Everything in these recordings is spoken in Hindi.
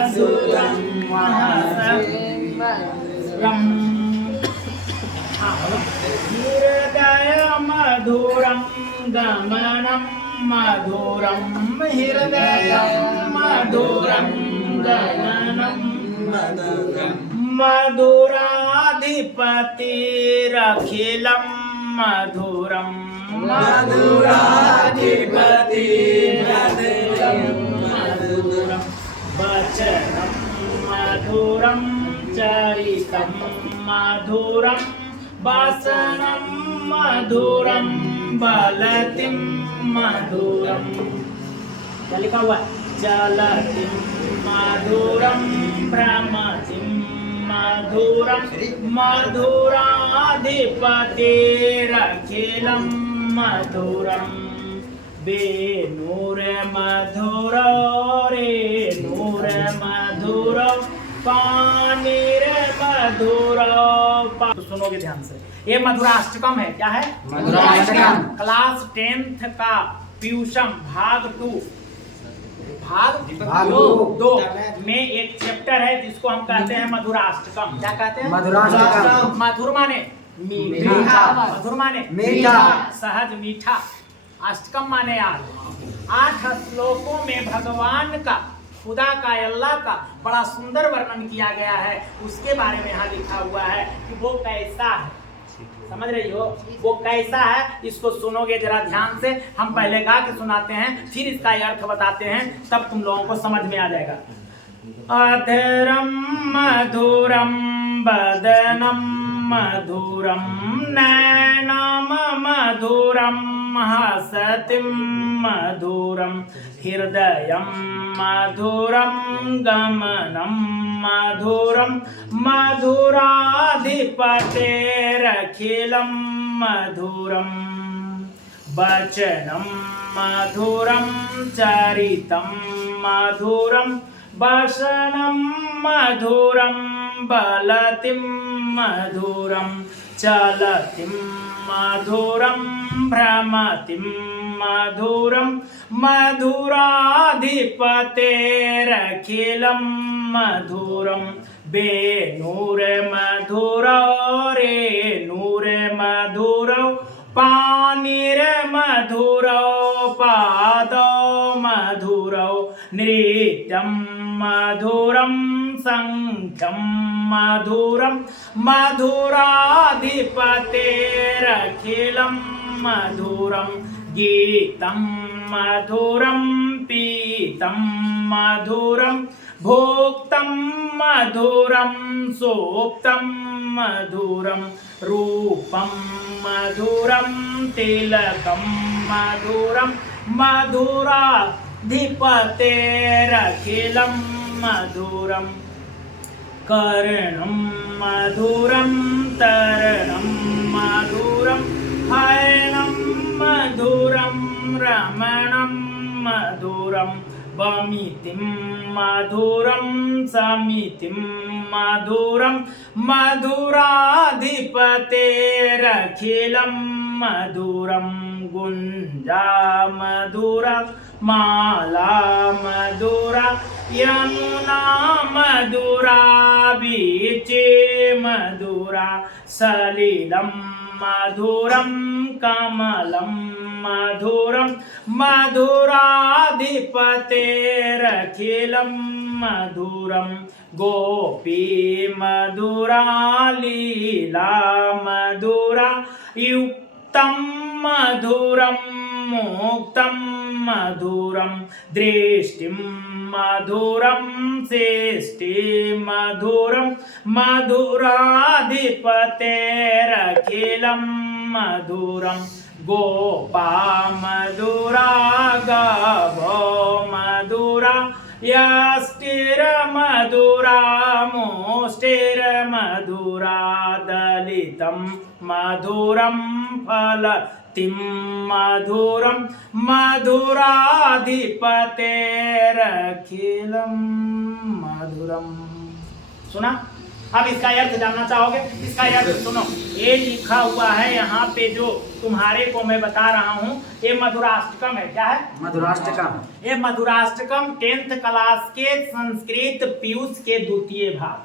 मधुरं महसरं हृदय मधुरं गमनं मधुरं हृदय मधुरं गमनं मधुराधिपतिरखिलं मधुरं मधुराधिपतिरखिलं मधुरं वचनं मधुरं चरितं मधुरं वासनं मधुरं बलतिं मधुरं क्या लिखा हुआ है चलतिं मधुरं भ्रमतिं मधुरं मधुराधिपतिरखिलं मधुरं वेणुर मधुर रेणुर मधुर पानीर मधुर तो सुनोगे ध्यान से। ये मधुराष्टकम है। क्या है? मधुराष्टकम। क्लास 10th का ट्यूशन भाग 2 भाग 2 में एक चैप्टर है जिसको हम कहते हैं मधुराष्टकम। क्या कहते हैं? मधुराष्टकम। मधुर माने मीठा, मधुर माने मीठा, सहज मीठा। अष्टकम माने 8 श्लोकों में भगवान का, खुदा का, अल्लाह का बड़ा सुंदर वर्णन किया गया है। उसके बारे में यहाँ लिखा हुआ है कि वो कैसा है। समझ रही हो? वो कैसा है, इसको सुनोगे जरा ध्यान से। हम पहले गा के सुनाते हैं, फिर इसका अर्थ बताते हैं, तब तुम लोगों को समझ में आ जाएगा। अधरम मधुरम बदनम मधुरम नैनम मधुरम हसतिं मधुरं हृदयं मधुरं गमनं मधुरं मधुराधिपतेरखिलं मधुरं वचनं मधुरं चरितं मधुरं वसनं मधुरं बलतिं मधुरं चलतिं मधुरं भ्रमतिं मधुरं मधुराधिपतेरखिलं मधुरं वेणुर मधुर रेणुर मधुर पानीर मधुर पाद मधुर नृत्यं मधुरं संख्यं मधुरं मधुराधिपतेरखिलं मधुरं गीतं मधुरं पीतं मधुरं भोक्तं मधुरं सोक्तं मधुरं रूपं मधुरं तिलकं मधुरं मधुराधिपतेरखिलं मधुरं कर्णं मधुरं तरणं मधुरं हयनं मधुरं रमणं मधुरं वमितिं मधुरं समितिं मधुरं मधुराधिपतेरखिलं मधुरं गुञ्जा मधुरा माला मधुरा यमुना मधुरा बीचे मधुरा सलिलं मधुरं कमलं मधुरं मधुराधिपतेरखिलं मधुरं गोपी मधुरा लीला मधुरा युक्तं मधुरं मुक्तं मधुरं दृष्टिं मधुरं चेष्टि मधुरं मधुराधिपतेरखिलं मधुरं गोपा मधुरा गभो मधुरा यष्टिर्मधुरा मुष्टिर्मधुरा दलितं मधुरं फलतिं मधुरं मधुराधिपतेरखिलं मधुरं। सुना? अब इसका अर्थ जानना चाहोगे? इसका अर्थ सुनो, ये लिखा हुआ है यहाँ पे जो तुम्हारे को मैं बता रहा हूँ, ये मधुराष्टकम है। क्या है? मधुराष्टकम। ये मधुराष्टकम 10th क्लास के संस्कृत पीयूष के द्वितीय भाग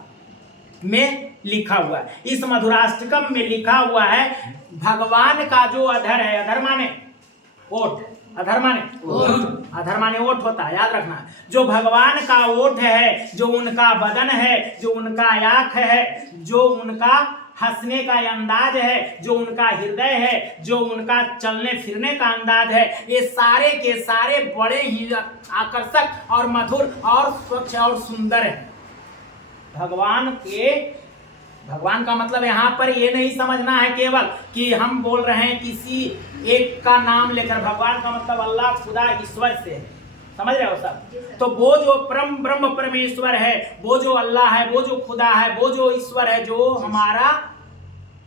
में लिखा हुआ है। इस मधुराष्टकम में लिखा हुआ है भगवान का जो अधर है, अधर माने ओठ, अधर माने अधर माने ओठ होता है, याद रखना। जो भगवान का ओठ है, जो उनका बदन है, जो उनका आँख है, जो उनका हंसने का अंदाज है, जो उनका हृदय है, जो उनका चलने फिरने का अंदाज है, ये सारे के सारे बड़े ही आकर्षक और मधुर और स्वच्छ और सुंदर है। भगवान का मतलब यहाँ पर ये नहीं समझना है केवल कि हम बोल रहे हैं किसी एक का नाम लेकर। भगवान का मतलब अल्लाह, खुदा, ईश्वर से है, समझ रहे हो सब? तो वो जो ब्रह्म परमेश्वर है, वो जो अल्लाह है, वो जो खुदा है, वो जो ईश्वर है, जो हमारा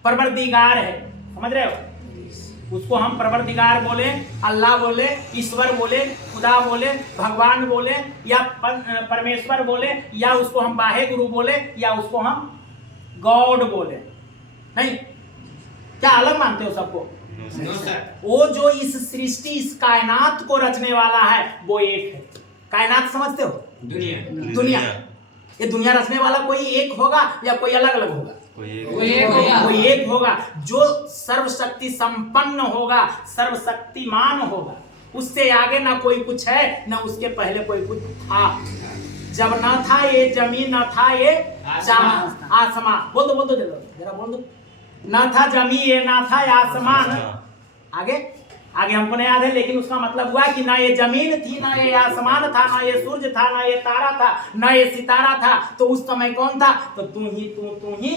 परवरदिगार है, समझ रहे हो? उसको हम परवरदिगार बोले, अल्लाह बोले, ईश्वर बोले, खुदा बोले, भगवान बोले, या परमेश्वर बोले, या उसको हम बाहे गुरु बोले, या उसको हम गॉड बोले। नहीं, क्या अलग मानते हो सबको? वो जो इस सृष्टि, इस कायनात को रचने वाला है, वो एक है। कायनात समझते हो? दुनिया। ये दुनिया रचने वाला कोई एक होगा या कोई अलग अलग होगा? कोई एक होगा जो सर्वशक्ति संपन्न होगा, सर्वशक्तिमान होगा। उससे आगे ना कोई कुछ है, ना उसके पहले कोई कुछ था। जब न था ये जमीन, न था ये आसमान। बोल दो जरा बोल दो। न था जमीन, ये ना था आसमान। आगे हमको नहीं याद है, लेकिन उसका मतलब हुआ कि ना ये जमीन थी, ना ये आसमान था, ना ये सूरज था, ना ये तारा था, ना ये सितारा था। तो उस समय कौन था? तो तू ही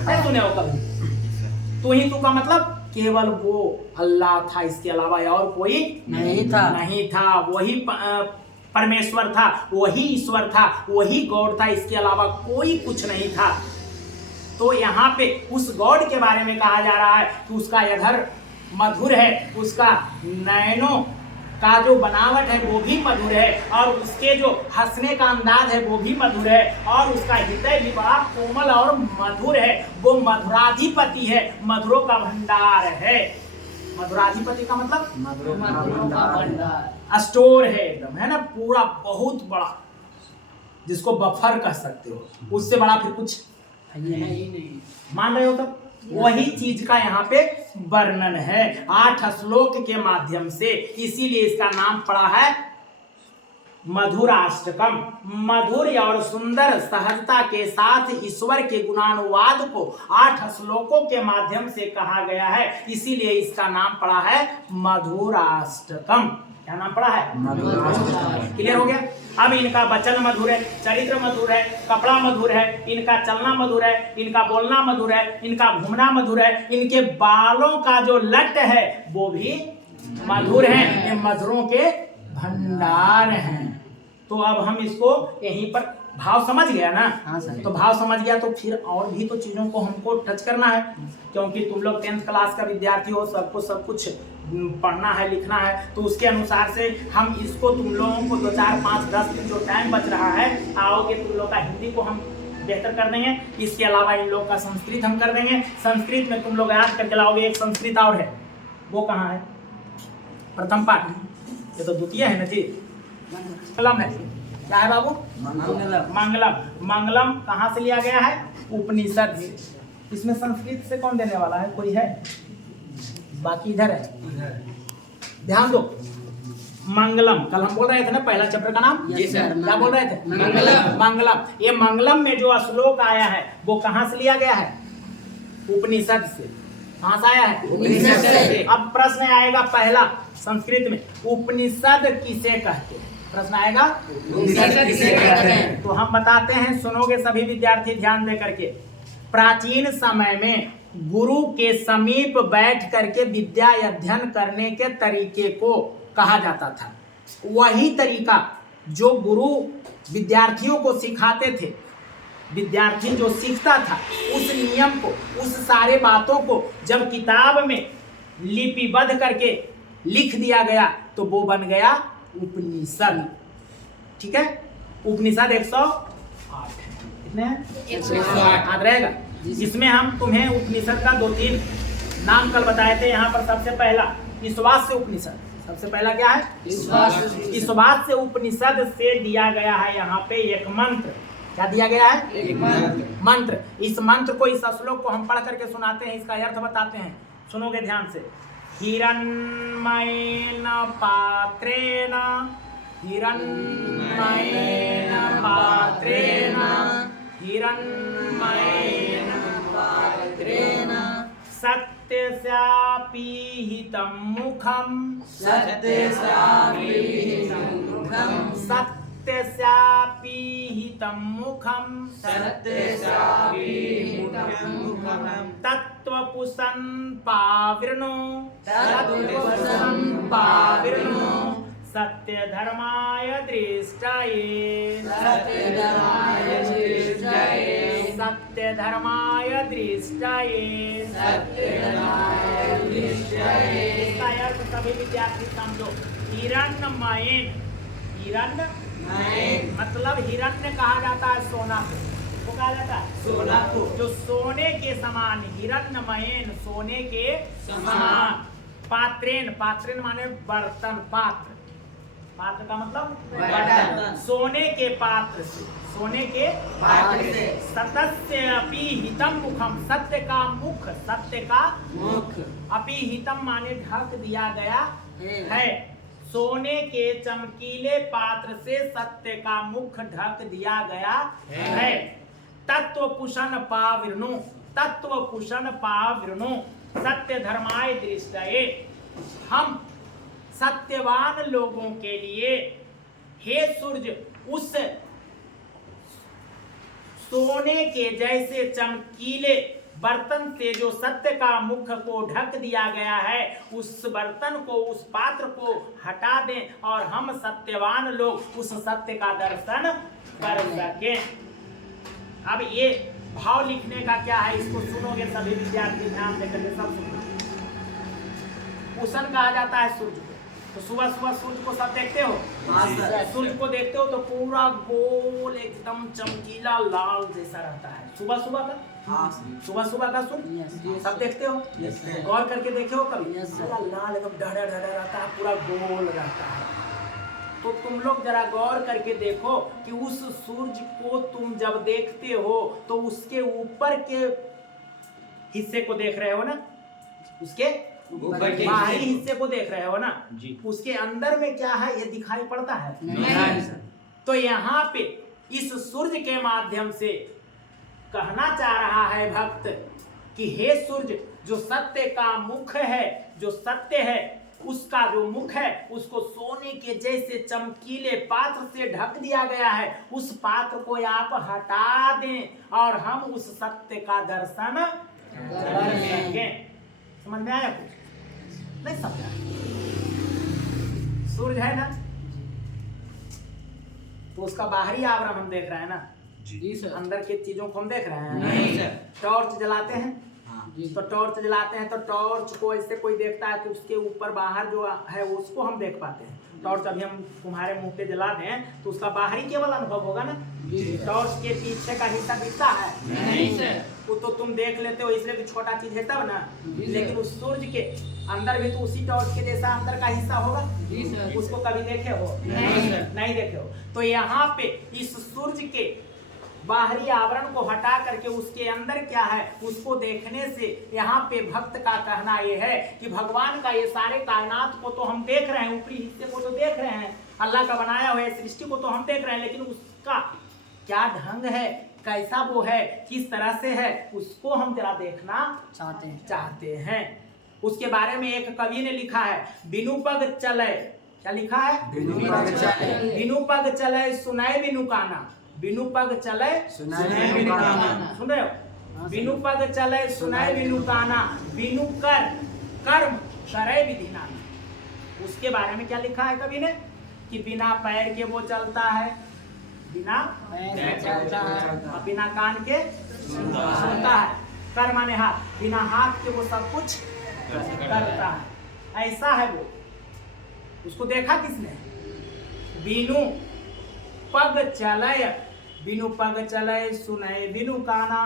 नहीं सुने हो कभी? तू ही तू का मतलब केवल वो अल्लाह था, इसके अलावा और कोई नहीं था। वही परमेश्वर था, वही ईश्वर था, वही गॉड था, इसके अलावा कोई कुछ नहीं था। तो यहाँ पे उस गॉड के बारे में कहा जा रहा है कि उसका अधर मधुर है, उसका नयनों का जो बनावट है वो भी मधुर है, और उसके जो हंसने का अंदाज है वो भी मधुर है, और उसका हृदय भी बड़ा कोमल और मधुर है। वो मधुराधिपति है, मधुरों का भंडार है। मधुराधिपति का मतलब मधुरों का भंडार, स्टोर है एकदम, है ना, पूरा बहुत बड़ा, जिसको बफर कह सकते हो। उससे बड़ा फिर कुछ नहीं। मान रहे हो? तब वही चीज का यहाँ पे वर्णन है 8 श्लोक के माध्यम से, इसीलिए इसका नाम पड़ा है मधुराष्टकम। मधुर और सुंदर सहजता के साथ ईश्वर के गुणानुवाद को 8 श्लोकों के माध्यम से कहा गया है, इसीलिए इसका नाम पड़ा है मधुराष्टकम। क्या नाम पड़ा है? मधुराष्टकम। क्लियर हो गया? अब इनका वचन मधुर है, चरित्र मधुर है, कपड़ा मधुर है, इनका चलना मधुर है, इनका बोलना मधुर है, इनका घूमना मधुर है, इनके बालों का जो लट है वो भी मधुर है। ये मधुरों के भंडार हैं। तो अब हम इसको यहीं पर भाव समझ गया ना? हाँ सर। तो भाव समझ गया तो फिर और भी तो चीजों को हमको टच करना है, क्योंकि तुम लोग 10th क्लास का विद्यार्थी हो, सबको सब कुछ पढ़ना है, लिखना है। तो उसके अनुसार से हम इसको तुम लोगों को 2, 4, 5, 10 दिन जो टाइम बच रहा है, आओगे तुम लोग का हिंदी को हम बेहतर कर देंगे। इसके अलावा इन लोग का संस्कृत हम कर देंगे। संस्कृत में तुम लोग याद करके लाओगे। एक संस्कृत और है, वो कहाँ है? प्रथम पाठ, ये तो द्वितीय है ना जी। मंगलम है। क्या है बाबू? मंगलम कहाँ से लिया गया है? उपनिषद से। इसमें संस्कृत से कौन देने वाला है? कोई है? बाकी इधर है, ध्यान दो। मंगलम, कल हम बोल रहे थे ना, पहला चैप्टर का नाम। जी सर। क्या बोल रहे थे? मंगलम। ये मंगलम में जो श्लोक आया है वो कहाँ से लिया गया है? उपनिषद से। कहाँ से आया है? उपनिषद से। अब प्रश्न आएगा पहला संस्कृत में, उपनिषद किसे कहते हैं? प्रश्न आएगा उपनिषद किसे कहते हैं? तो हम बताते हैं, सुनोगे सभी विद्यार्थी ध्यान दे करके। प्राचीन समय में गुरु के समीप बैठ करके विद्या अध्ययन करने के तरीके को कहा जाता था। वही तरीका जो गुरु विद्यार्थियों को सिखाते थे, विद्यार्थी जो सीखता था, उस नियम को, उस सारे बातों को जब किताब में लिपिबद्ध करके लिख दिया गया तो वो बन गया उपनिषद। ठीक है? उपनिषद 108 है। कितने हैं? 108। याद रहेगा। जिसमें हम तुम्हें उपनिषद का 2-3 नाम कल बताए थे। यहाँ पर सबसे पहला ईश्वास उपनिषद। सबसे पहला क्या है? ईश्वास से उपनिषद से दिया गया है यहाँ पे एक मंत्र। क्या दिया गया है? एक मंत्र। इस मंत्र को, इस श्लोक को हम पढ़ करके सुनाते हैं, इसका अर्थ बताते हैं। सुनोगे ध्यान से। हिरण्मयेन पात्रेण, हिरण्मयेन पात्रेण, हिरण्मयेन पात्रेण सत्यस्यापीहितं मुखं, सत्यस्यापीहितं मुखं, सत्यस्यापीहितं मुखं, सत्यस्यापीहितं मुखं तत्त्वपुषं पावृणो, तत्त्वपुषं पावृणो सत्यधर्माय दृष्टये, सत्यधर्माय दृष्टये, सत्यधर्माय दृष्टये, सत्यधर्माय दृष्टये। इसका अर्थ सभी विद्यार्थी समझो। हिरण्मयेन, हिरण्य मतलब हिरण्य कहा जाता है सोना को। वो कहा जाता है सोना को। जो सोने के समान, हिरण्मयेन सोने के समान। पात्रेन, पात्रेन माने बर्तन, पात्र। पात्र का मतलब बर्तन। सोने के पात्र से, सोने के पात्र से। सत्यपीहितं मुखम, सत्य का मुख, सत्य का मुख। अपीहितं माने ढक दिया गया है। सोने के चमकीले पात्र से सत्य का मुख ढक दिया गया है। तत्वपुषं पावृणु, तत्वपुषं पावृणु सत्य धर्माय दृष्टये। हम सत्यवान लोगों के लिए, हे सूर्य, उस सोने के जैसे चमकीले बर्तन से जो सत्य का मुख को ढक दिया गया है, उस बर्तन को, उस पात्र को हटा दें और हम सत्यवान लोग उस सत्य का दर्शन कर सकें। अब ये भाव लिखने का क्या है, इसको सुनोगे सभी विद्यार्थी, ध्यान देकर के सब सुनना। पुषण कहा जाता है सूर्य को। तो सुबह सुबह सूर्य को सब देखते हो? सूर्य को देखते हो तो पूरा गोल एकदम चमकीला लाल जैसा रहता है। सुबह सुबह का, सुबह सुबह का सूर्य सब देखते हो? गौर करके देखे हो कभी? पूरा लाल एकदम ढड़ा ढड़ा रहता है, पूरा गोल रहता है। तो तुम लोग जरा गौर करके देखो कि उस सूर्य को तुम जब देखते हो तो उसके ऊपर के हिस्से को देख रहे हो ना, उसके बाहरी हिस्से को देख रहे हो ना जी। उसके अंदर में क्या है ये दिखाई पड़ता है? नहीं। तो यहाँ पे इस सूर्य के माध्यम से कहना चाह रहा है भक्त कि हे सूर्य, जो सत्य का मुख है, जो सत्य है उसका जो मुख है, उसको सोने के जैसे चमकीले पात्र से ढक दिया गया है। उस पात्र को आप हटा दें और हम उस सत्य का दर्शन करेंगे। समझ में आया कुछ? नहीं समझा? सूर्य है ना, तो उसका बाहरी आवरण हम देख रहे हैं ना जी सर। अंदर की चीजों को हम देख रहे हैं नहीं सर। टॉर्च जलाते हैं तो टॉर्च जलाते हैं तो टॉर्च को ऐसे कोई देखता है तो उसके ऊपर बाहर जो है उसको हम देख पाते हैं। टॉर्च अभी हम तुम्हारे मुंह पे जला दें तो उसका बाहरी केवल अनुभव होगा ना। टॉर्च के पीछे का हिस्सा दिखता है नहीं सर। वो तो तुम देख लेते हो इसलिए कि छोटा चीज है तब ना, लेकिन उस सूर्य के अंदर भी तो उसी टॉर्च के जैसा अंदर का हिस्सा होगा। उसको कभी देखे हो? नहीं देखे हो। तो यहाँ पे इस सूर्य के बाहरी आवरण को हटा करके उसके अंदर क्या है उसको देखने से यहाँ पे भक्त का कहना ये है कि भगवान का ये सारे कायनात को तो हम देख रहे हैं, ऊपरी हिस्से को तो देख रहे हैं, अल्लाह का बनाया हुआ सृष्टि को तो हम देख रहे हैं, लेकिन उसका क्या ढंग है, कैसा वो है, किस तरह से है, उसको हम जरा देखना चाहते हैं। उसके बारे में एक कवि ने लिखा है, बिनु पग चले। क्या लिखा है? बिनु पग चले सुनाए बिनु काना। बिनु पग चले सुनाए बिनु काना। सुन रहे हो? बिनु पग चले सुनाए बिनु काना, बिनु कर कर्म करे विधि नाना। उसके बारे में क्या लिखा है कवि ने कि बिना पैर के वो चलता है, बिना चलता है, बिना कान के सुनता है, कर माने हाथ, बिना हाथ के वो सब कुछ करता है। ऐसा है वो। उसको देखा किसने? बिनु पग चलय बिनु पग चले सुनय बिनु काना,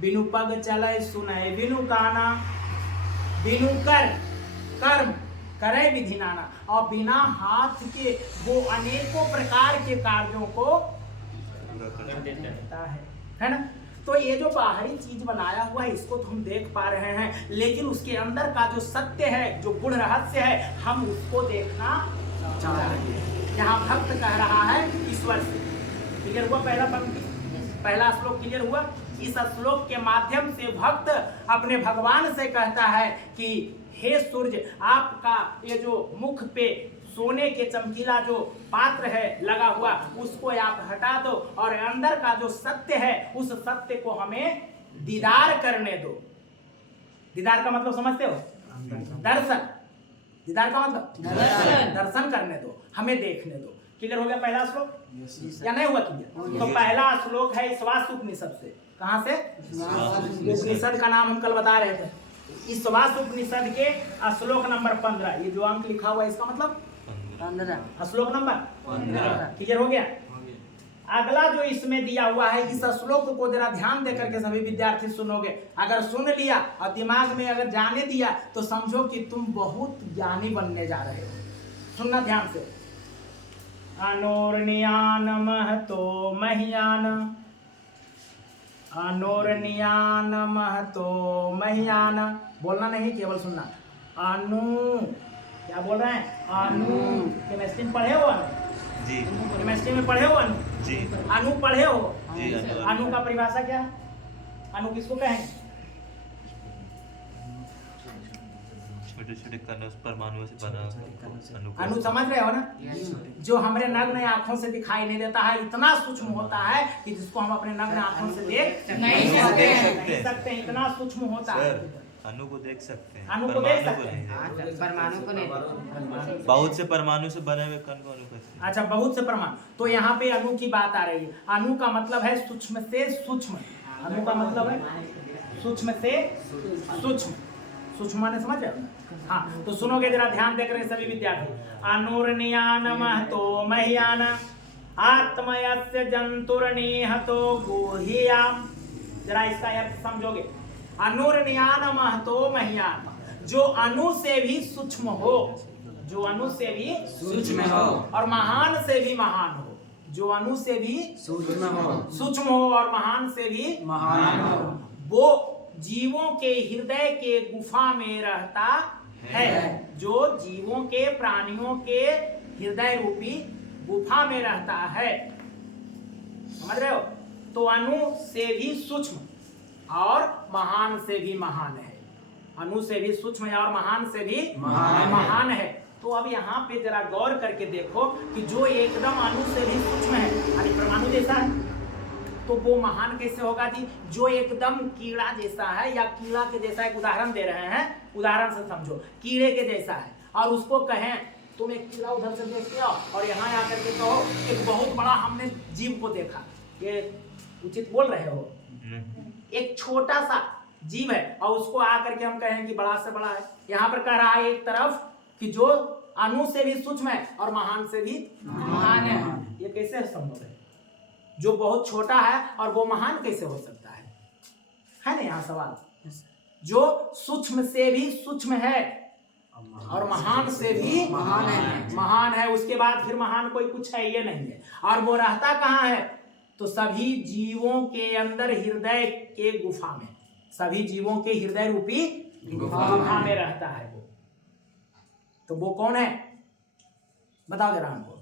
बिनु पग चले सुनय बिनु काना, बिनु कर कर्म करे विधि नाना। और बिना हाथ के वो अनेकों प्रकार के कार्यों को कर देता है ना। तो ये जो बाहरी चीज बनाया हुआ है इसको तो हम देख पा रहे हैं, लेकिन उसके अंदर का जो सत्य है, जो गुण रहस्य है, हम उसको देखना चाह रहे हैं। यहाँ भक्त कह रहा है ईश्वर से। क्लियर हुआ पहला पंक्ति, पहला श्लोक क्लियर हुआ। इस श्लोक के माध्यम से भक्त अपने भगवान से कहता है कि हे सूर्य, आपका ये जो मुख पे सोने के चमकीला जो पात्र है लगा हुआ, उसको आप हटा दो और अंदर का जो सत्य है उस सत्य को हमें दीदार करने दो। दीदार का मतलब समझते हो? दर्शन। दीदार का मतलब दर्शन करने दो, हमें देखने दो। क्लियर हो गया पहला श्लोक या नहीं हुआ क्लियर? तो पहला श्लोक है ईश्वास उपनिषद से। कहां से? उपनिषद का नाम हम कल बता रहे थे। ईश्वास उपनिषद के श्लोक नंबर 15। ये जो अंक लिखा हुआ है इसका मतलब 15, श्लोक नंबर 15। क्लियर हो गया? अगला जो इसमें दिया हुआ है, इस श्लोक को जरा ध्यान देकर के सभी विद्यार्थी सुनोगे। अगर सुन लिया और दिमाग में अगर जाने दिया तो समझो कि तुम बहुत ज्ञानी बनने जा रहे हो। सुनना ध्यान से। अनोरनियान महतो मह्यान, अनोरनियान महतो मह्यान। बोलना नहीं, केवल सुनना। अनु, क्या बोल रहे हैं? अनु। केमिस्ट्री में पढ़े हो? अनु जी। केमिस्ट्री में पढ़े हो? अनु जी। अनु पढ़े हो जी। अनु का परिभाषा क्या है? अनु किसको कहें? छोटे छोटे कणों परमाणुओं से बना अणु। समझ रहे हो ना? जो हमारे नग्न आंखों से दिखाई नहीं देता है, इतना सूक्ष्म होता है कि जिसको हम अपने नग्न आंखों से देख नहीं सकते। इतना सूक्ष्म होता है। अणु को देख सकते हैं, अणु को देख सकते हैं, परमाणु को नहीं। बहुत से परमाणु से बने हुए कण को अणु कहते हैं। अच्छा, बहुत से परमाणु। तो यहाँ पे अणु की बात आ रही है। अणु का मतलब है सूक्ष्म से सूक्ष्म। अणु का मतलब है सूक्ष्म से सूक्ष्म। सूक्ष्म माने समझ रहे हो? हाँ, तो सुनोगे जरा ध्यान देकर के सभी विद्यार्थी। अनुर्नियान महतो मह्यान, आत्मयस्य जंतुर्निहतो गुह्याम। जरा इसका अर्थ समझोगे। अनुर्नियान महतो मह्यान, जो अणु से भी सूक्ष्म हो, जो अणु से भी सूक्ष्म हो और महान से भी महान हो। जो अणु से भी सूक्ष्म हो और महान से भी महान हो, वो जीवों के हृदय के गुफा में रहता है। जो जीवों के, प्राणियों के हृदय रूपी गुफा में रहता है। समझ रहे हो? तो अणु से भी सूक्ष्म और महान से भी महान है। अणु से भी सूक्ष्म है और महान से भी महान है। तो अब यहाँ पे जरा गौर करके देखो कि जो एकदम अणु से भी सूक्ष्म है, यानी परमाणु जैसा है, तो वो महान कैसे होगा जी? जो एकदम कीड़ा जैसा है या कीड़ा के जैसा, एक उदाहरण दे रहे हैं, उदाहरण से समझो। कीड़े के जैसा है और उसको कहें तुम एक कीड़ा उधर से देख के आओ और यहाँ आकर के कहो एक बहुत बड़ा हमने जीव को देखा, ये उचित बोल रहे हो? एक छोटा सा जीव है और उसको आकर के हम कहें कि बड़ा से बड़ा है। यहाँ पर कह रहा है एक तरफ कि जो अणु से भी सूक्ष्म है और महान से भी महान है। ये कैसे संभव है? जो बहुत छोटा है और वो महान कैसे हो सकता है ना? यहाँ सवाल। जो सूक्ष्म से भी सूक्ष्म है और महान से भी महान है, उसके बाद फिर महान कोई कुछ है ये नहीं है। और वो रहता कहाँ है? तो सभी जीवों के अंदर हृदय के गुफा में, सभी जीवों के हृदय रूपी गुफा में रहता है वो। तो वो कौन है? बताओ जरा हमको।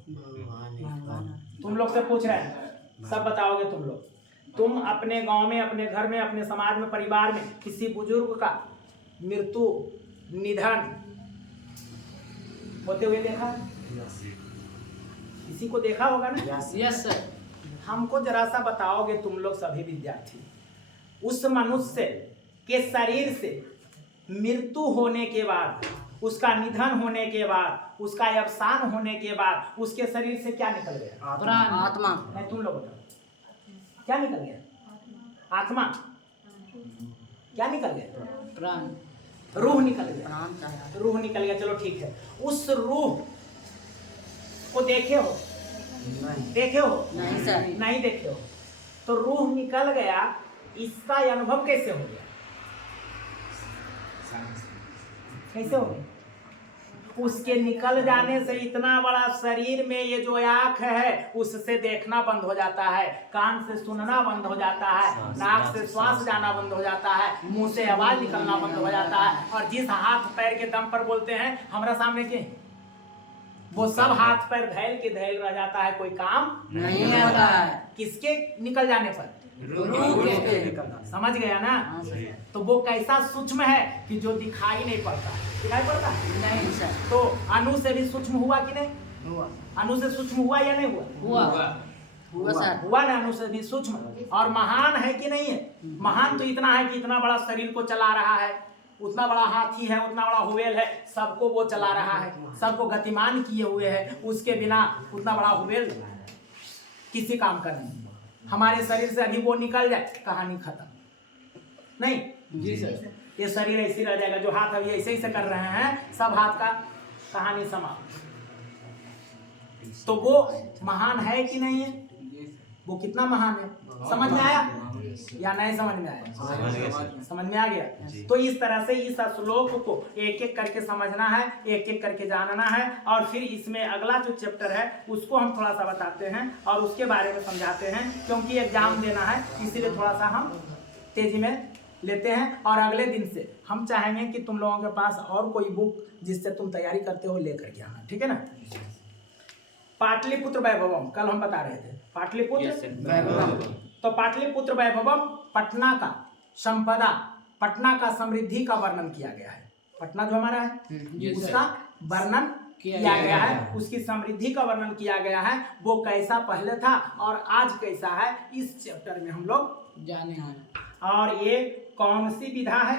तुम लोग से पूछ रहे हैं, सब बताओगे तुम लोग। तुम अपने गांव में, अपने घर में, अपने समाज में, परिवार में किसी बुजुर्ग का मृत्यु, निधन होते हुए देखा? किसी को देखा होगा ना? Yes sir. हमको जरा सा बताओगे तुम लोग सभी विद्यार्थी, उस मनुष्य के शरीर से मृत्यु होने के बाद, उसका निधन होने के बाद, उसका अवसान होने के बाद उसके शरीर से क्या निकल गया? आत्मा। नहीं, तुम लोग बताओ क्या निकल गया? आत्मा। क्या निकल गया? प्राण। रूह निकल गया। रूह निकल गया। चलो ठीक है। उस रूह को देखे हो? देखे हो? नहीं सर। नहीं देखे हो? तो रूह निकल गया, इसका अनुभव कैसे हो गया? कैसे हो गया? उसके निकल जाने से इतना बड़ा शरीर में ये जो आँख है उससे देखना बंद हो जाता है, कान से सुनना बंद हो जाता है, नाक से श्वास जाना बंद हो जाता है, मुंह से आवाज निकलना बंद हो जाता है, और जिस हाथ पैर के दम पर बोलते हैं हमारा सामने के, वो सब हाथ पैर धैल के धैल रह जाता है, कोई काम नहीं आता है। किसके निकल जाने पर? समझ गया ना? तो वो कैसा सूक्ष्म है कि जो दिखाई नहीं पड़ता। दिखाई पड़ता नहीं सर। तो अनु से भी सूक्ष्म हुआ कि नहीं? हुआ। अनु से सूक्ष्म हुआ या नहीं हुआ? हुआ सर। हुआ ना, अनु से भी सूक्ष्म। और महान है कि नहीं है? महान तो इतना है कि इतना बड़ा शरीर को चला रहा है, उतना बड़ा हाथी है, उतना बड़ा हुबेल है, सबको वो चला रहा है, सबको गतिमान किए हुए है, उसके बिना उतना बड़ा हुबेल किसी काम का नहीं। हमारे शरीर से अभी वो निकल जाए, कहानी खत्म। नहीं जी सर। ये शरीर ऐसे रह जाएगा, जो हाथ अभी ऐसे ही से कर रहे हैं, सब हाथ का कहानी समाप्त। तो वो महान है कि नहीं है? वो कितना महान है? समझ में आया या नहीं समझ में आया? समझ में आ गया। तो इस तरह से इस श्लोक को एक एक करके समझना है, एक एक करके जानना है, और फिर इसमें अगला जो चैप्टर है उसको हम थोड़ा सा बताते हैं और उसके बारे में समझाते हैं, क्योंकि एग्जाम देना है, इसीलिए थोड़ा सा हम तेजी में लेते हैं। और अगले दिन से हम चाहेंगे कि तुम लोगों के पास और कोई बुक जिससे तुम तैयारी करते हो लेकर के आना, ठीक है ना? पाटलिपुत्र वैभवम कल हम बता रहे थे, पाटलिपुत्र वैभवम। तो पाटलिपुत्र वैभवम पटना का संपदा, पटना का समृद्धि का वर्णन किया गया है। पटना जो हमारा है उसका वर्णन किया गया है, उसकी समृद्धि का वर्णन किया गया है, वो कैसा पहले था और आज कैसा है, इस चैप्टर में हम लोग जाने हैं। और ये कौन सी विधा है?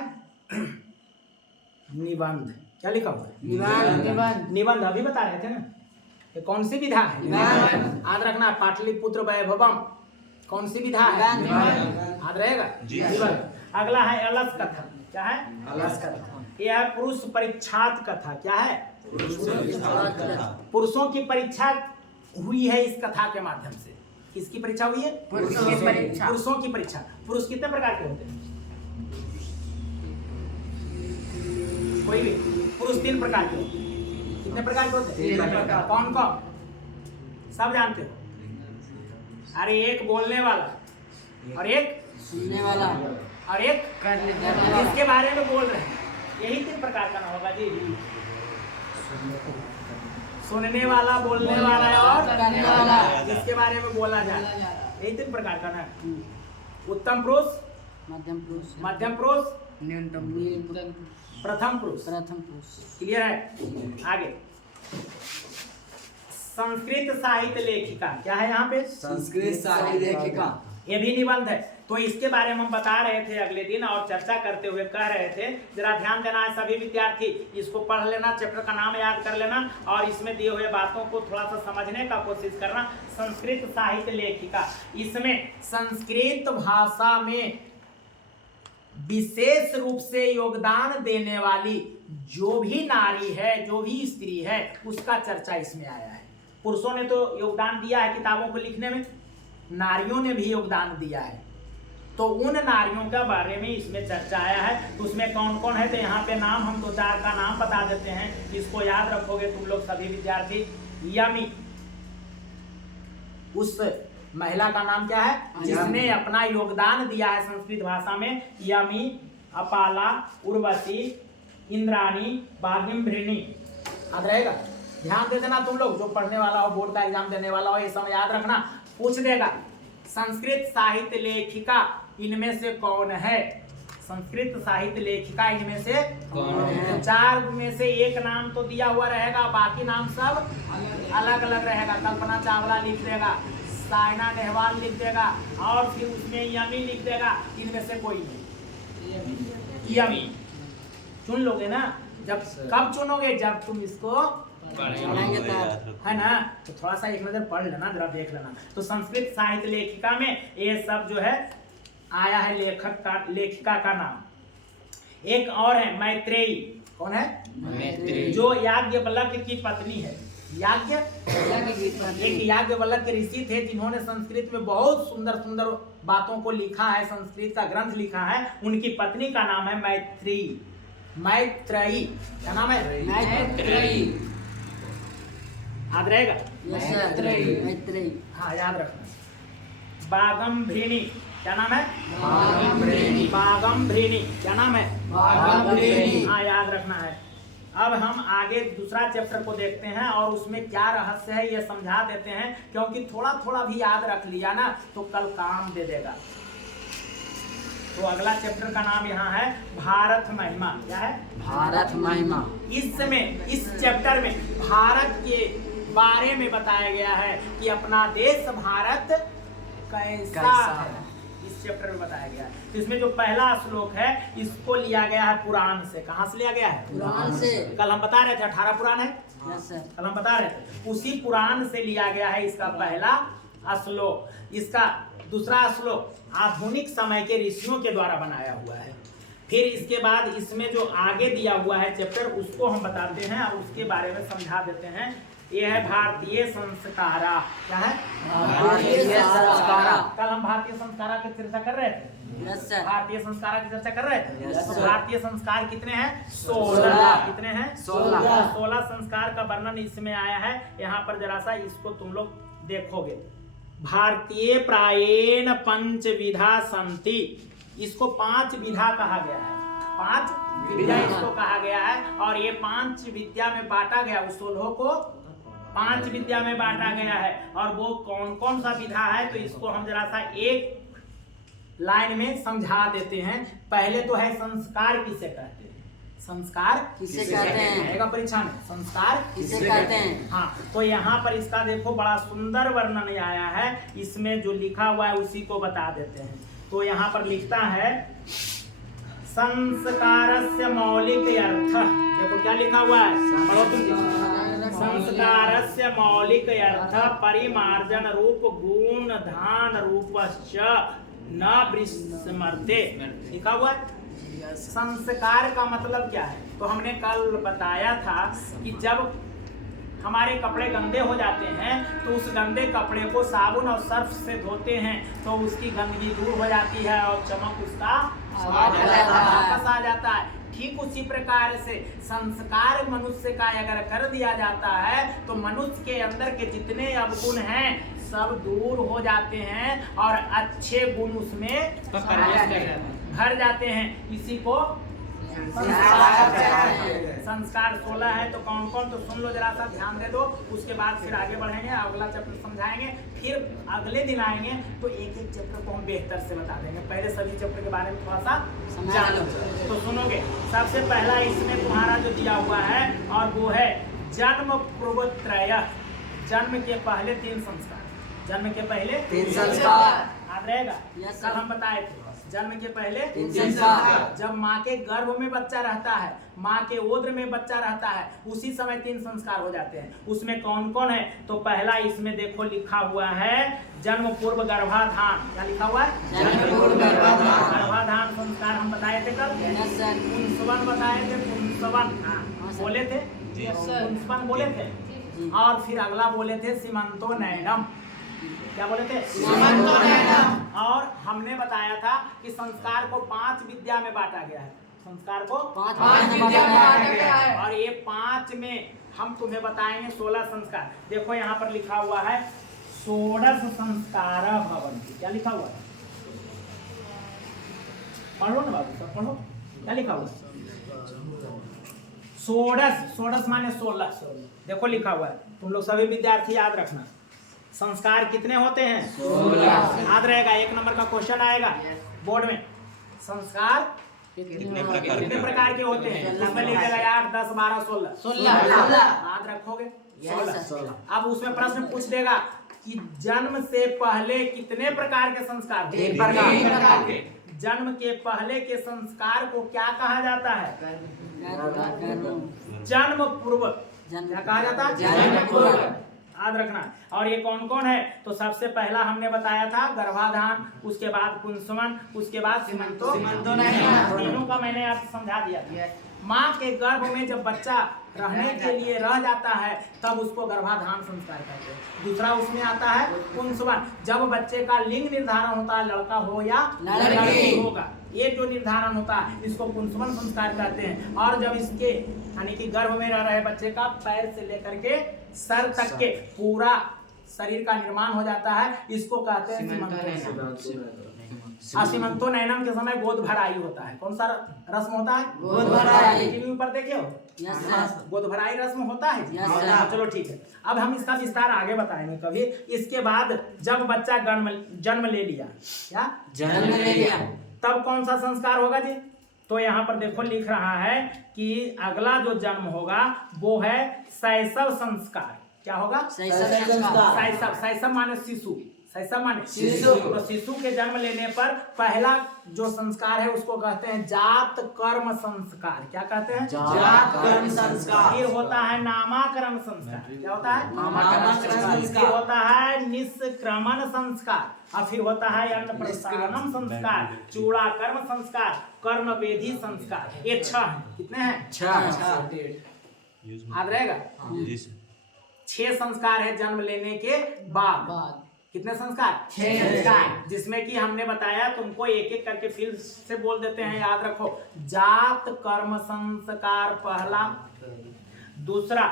निबंध। क्या लिखा हुआ है? निबंध। निबंध अभी बता रहे थे ना, ये कौन सी विधा है? याद रखना, पाटलिपुत्र वैभवम कौन सी विधा है? याद रहेगा। निबंध। अगला है अलस कथा। क्या है? अलस कथा। यह है पुरुष परीक्षात कथा। क्या है? पुरुषों की परीक्षा हुई है इस कथा के माध्यम से। किसकी परीक्षा हुई है? पुरुषों की परीक्षा। पुरुषों की परीक्षा। पुरुष कितने प्रकार के होते हैं? कोई भी पुरुष 3 प्रकार के होते हैं। कितने प्रकार के होते हैं? 3 प्रकार। कौन कौन? सब जानते हो? अरे एक बोलने वाला, और एक सुनने वाला, और एक करने वाला। जिसके बारे में बोल रहे हैं, यही 3 प्रकार का ना होगा जी। सुनने वाला, बोलने वाला और करने वाला, जिसके बारे में बोला जाए, यही 3 प्रकार का ना। उत्तम पुरुष, मध्यम पुरुष, मध्यम पुरुष, न्यूनतम प्रथम पुरुष। प्रथम पुरुष। क्लियर है? आगे संस्कृत साहित्य लेखिका। क्या है यहाँ पे? संस्कृत साहित्य लेखिका। ये भी निबंध है। तो इसके बारे में हम बता रहे थे अगले दिन, और चर्चा करते हुए कह रहे थे, जरा ध्यान देना है सभी विद्यार्थी, इसको पढ़ लेना, चैप्टर का नाम याद कर लेना, और इसमें दिए हुए बातों को थोड़ा सा समझने का कोशिश करना। संस्कृत साहित्य लेखिका, इसमें संस्कृत भाषा में विशेष रूप से योगदान देने वाली जो भी नारी है, जो भी स्त्री है, उसका चर्चा इसमें आया है। पुरुषों ने तो योगदान दिया है किताबों को लिखने में, नारियों ने भी योगदान दिया है, तो उन नारियों के बारे में इसमें चर्चा आया है। तो उसमें कौन कौन है, तो यहाँ पे नाम हम 2-4 का नाम बता देते हैं, इसको याद रखोगे तुम लोग सभी विद्यार्थी। यमी, उस महिला का नाम क्या है जिसने अपना योगदान दिया है संस्कृत भाषा में? यमी, अपाला, उर्वशी, इंद्राणी, बाघिम्भृणी। याद रहेगा? ध्यान दे देना तुम लोग, जो पढ़ने वाला हो, बोर्ड का एग्जाम देने वाला हो, ये सब याद रखना। पूछ देगा संस्कृत साहित्य लेखिका इनमें से कौन है? संस्कृत साहित्य लेखिका इनमें से कौन है? 4 में से एक नाम तो दिया हुआ रहेगा, बाकी नाम सब अलग अलग रहेगा। कल्पना चावला लिख देगा, साइना नेहवाल लिख देगा, और फिर उसमें यमी लिख देगा। इनमें से कोई नहीं। यमी चुन लोगे ना? जब कब चुनोगे? जब तुम इसको पढ़ेंगे है ना? तो थोड़ा सा एक नजर पढ़ लेना, जरा देख लेना। तो संस्कृत साहित्य लेखिका में ये सब जो है आया है, लेखिका का नाम। एक और है मैत्रेयी। कौन है? मैत्रेयी, जो याज्ञवल्क्य की पत्नी है। याज्ञ एक याज्ञवल्क्य के ऋषि थे जिन्होंने संस्कृत में बहुत सुंदर सुंदर बातों को लिखा है, संस्कृत का ग्रंथ लिखा है। उनकी पत्नी का नाम है मैत्रेयी। क्या नाम है? मैत्रेयी। याद रहेगा? मैत्रेयी। हाँ याद रखना। बागम्भृणी। क्या नाम है? बागम्भृणी। क्या नाम है? हाँ याद रखना है। अब हम आगे दूसरा चैप्टर को देखते हैं और उसमें क्या रहस्य है ये समझा देते हैं, क्योंकि थोड़ा थोड़ा भी याद रख लिया ना तो कल काम दे देगा। तो अगला चैप्टर का नाम यहाँ है भारत महिमा। क्या है? भारत महिमा। इसमें इस चैप्टर में भारत के बारे में बताया गया है कि अपना देश भारत कैसा है, इस चैप्टर में बताया गया है। तो इसमें जो पहला श्लोक है इसको लिया गया है पुराण से। कहाँ से लिया गया है? पुराण से। कल हम बता रहे थे 18 पुराण है। Yes sir. कल हम बता रहे थे उसी पुराण से लिया गया है इसका पहला श्लोक। इसका दूसरा श्लोक आधुनिक समय के ऋषियों के द्वारा बनाया हुआ है। फिर इसके बाद इसमें जो आगे दिया हुआ है चैप्टर उसको हम बताते हैं और उसके बारे में समझा देते हैं। ये है भारतीय संस्कारा। क्या है? भारतीय संस्कारा। कल हम भारतीय संस्कारा की चर्चा कर रहे थे। Yes sir. भारतीय संस्कारा की चर्चा कर रहे थे। Yes, तो sir. भारतीय संस्कार कितने हैं? 16। कितने हैं? 16 संस्कार का वर्णन इसमें आया है। यहाँ पर जरा सा इसको तुम लोग देखोगे। भारतीय प्रायेण पंचविधा संति। इसको 5 विधा कहा गया है। 5 विद्या इसको कहा गया है और ये 5 विद्या में बांटा गया। उस 16 को 5 विद्या में बांटा गया है। और वो कौन कौन सा विधा है तो इसको हम जरा सा एक लाइन में समझा देते हैं। पहले तो है संस्कार किसे कहते हैं? संस्कार किसे कहते हैं? आएगा परीक्षा में। संस्कार किसे कहते हैं? हाँ, तो यहाँ पर इसका देखो बड़ा सुंदर वर्णन आया है। इसमें जो लिखा हुआ है उसी को बता देते हैं। तो यहाँ पर लिखता है संस्कारस्य मौलिक अर्थ। देखो क्या लिखा हुआ है, पढ़ो तुम। संस्कारस्य मौलिक अर्थ परिमार्जन रूप गुण धान रूपश्च न विस्मर्ते। लिखा हुआ है। संस्कार का मतलब क्या है? तो हमने कल बताया था कि जब हमारे कपड़े गंदे हो जाते हैं तो उस गंदे कपड़े को साबुन और सर्फ से धोते हैं तो उसकी गंदगी दूर हो जाती है और चमक उसका वापस आ जाता है। ठीक उसी प्रकार से संस्कार मनुष्य का अगर कर दिया जाता है तो मनुष्य के अंदर के जितने अवगुण हैं सब दूर हो जाते हैं और अच्छे गुण उसमें भर जाते हैं। इसी को संस्कार 16 है। तो कौन कौन, तो सुन लो जरा सा, ध्यान दे दो। उसके बाद फिर आगे बढ़ेंगे, अगला चैप्टर समझाएंगे। फिर अगले दिन आएंगे तो एक एक चैप्टर को हम बेहतर से बता देंगे। पहले सभी चैप्टर के बारे में थोड़ा सा जान लो तो सुनोगे। सबसे पहला इसमें तुम्हारा जो दिया हुआ है और वो है जन्म पूर्वत्रय। जन्म के पहले 3 संस्कार। जन्म के पहले 3 संस्कार याद रहेगा? Yes, कल हम बताए थे जन्म के पहले 3 संस्कार। जब माँ के गर्भ में बच्चा रहता है, माँ के उदर में बच्चा रहता है, उसी समय 3 संस्कार हो जाते हैं। उसमें कौन कौन है? तो पहला इसमें देखो लिखा हुआ है जन्म पूर्व गर्भाधान। क्या लिखा हुआ है? जन्म पूर्व गर्भाधान। गर्भाधान संस्कार हम बताए थे कल। Yes sir. पुंसवन बताए थे। पुंसवन बोले थे। पुंसवन बोले थे। और फिर अगला बोले थे सीमंतो नयनम। क्या बोले थे? सीमंतो नयनम। और हमने बताया था कि संस्कार को 5 विद्या में बांटा गया है। संस्कार को 5 विद्या में बांटा गया है। और ये 5 में हम तुम्हें बताएंगे 16 संस्कार। देखो यहाँ पर लिखा हुआ है 16 संस्कार भवन्ति। क्या लिखा हुआ है? पढ़ो ना बाबू सब, पढ़ो क्या लिखा हुआ है। 16 माने 16। देखो लिखा हुआ है, तुम लोग सभी विद्यार्थी याद रखना। संस्कार कितने होते हैं? 16। याद रहेगा, 1 नंबर का क्वेश्चन आएगा बोर्ड में। संस्कार कितने प्रकार के होते हैं? नंबर लिखेगा 8, 10, 12, 16। याद रखोगे 16। अब उसमें प्रश्न पूछ देगा कि जन्म से पहले कितने प्रकार के संस्कार होते हैं? 3 प्रकार के। जन्म के पहले के संस्कार को क्या कहा जाता है? जन्म पूर्व। क्या कहा जाता है? जन्म पूर्व। याद रखना। और ये कौन कौन है? तो सबसे पहला हमने बताया था गर्भाधान, उसके बाद पुंसवन, उसके बाद सीमंतो नयनम। तीनों का मैंने आपको समझा दिया था। माँ के गर्भ में जब बच्चा रहने के लिए रह जाता है, तब उसको गर्भाधान संस्कार कहते हैं। दूसरा उसमें आता है पुंसवन, जब बच्चे का लिंग निर्धारण होता है, लड़का हो या लड़की होगा, ये जो निर्धारण होता है इसको पुंसवन संस्कार कहते हैं। और जब इसके यानी कि गर्भ में रह रहे बच्चे का पैर से लेकर के सर तक के पूरा शरीर का निर्माण हो जाता है, इसको कहते हैं सीमंतो नयनम के समय गोद भराई होता है। कौन सा रस्म होता है? गोद भराई। टीवी ऊपर देखे हो? गोद भराई रस्म होता है। हाँ, चलो ठीक है, अब हम इसका विस्तार आगे बताएंगे कभी। इसके बाद जब बच्चा जन्म ले लिया, क्या जन्म ले लिया, तब कौन सा संस्कार होगा जी? तो यहाँ पर देखो लिख रहा है कि अगला जो जन्म होगा वो है शैशव संस्कार। क्या होगा? शैशव माने शिशु, शैशव माने शिशु। तो शिशु के जन्म लेने पर पहला जो संस्कार है उसको कहते हैं जात कर्म संस्कार। क्या कहते हैं? जात कर्म संस्कार। फिर होता है नामाकरण संस्कार। क्या होता है? नामाकरण संस्कार। फिर होता है निष्क्रमण संस्कार, और फिर होता है अन्नप्रस्थानम संस्कार, चूड़ा कर्म संस्कार, कर्ण वेदी संस्कार। ये 6 हैं। कितने हैं? 6। याद रहेगा? 6 संस्कार है जन्म लेने के बाद। कितने संस्कार? 6 संस्कार। जिसमें कि हमने बताया, तुमको एक एक करके फिर से बोल देते हैं, याद रखो। जात कर्म संस्कार पहला, दूसरा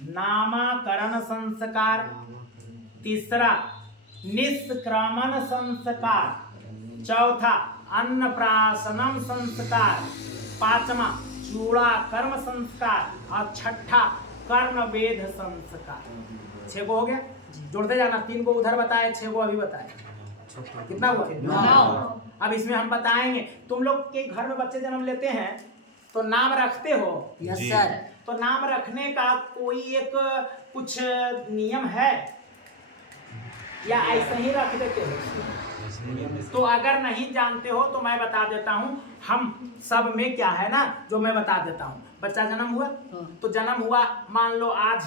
नामाकरण संस्कार, तीसरा निष्क्रमण संस्कार, चौथा अन्नप्राशनम संस्कार, पांचवा चूड़ा कर्म संस्कार, और छठा कर्ण वेद संस्कार। 6 को हो गया। जोड़ते जाना, 3 को उधर बताए, 6 को अभी बताए। कितना हुआ? 9। अब इसमें हम बताएंगे, तुम लोग के घर में बच्चे जन्म लेते हैं तो नाम रखते हो? Yes sir. तो नाम रखने का कोई एक कुछ नियम है या ऐसे ही रख देते हो? तो अगर नहीं जानते हो तो मैं बता देता हूँ। हम सब में क्या है ना, जो मैं बता देता हूँ। बच्चा जन्म हुआ तो जन्म हुआ, मान लो आज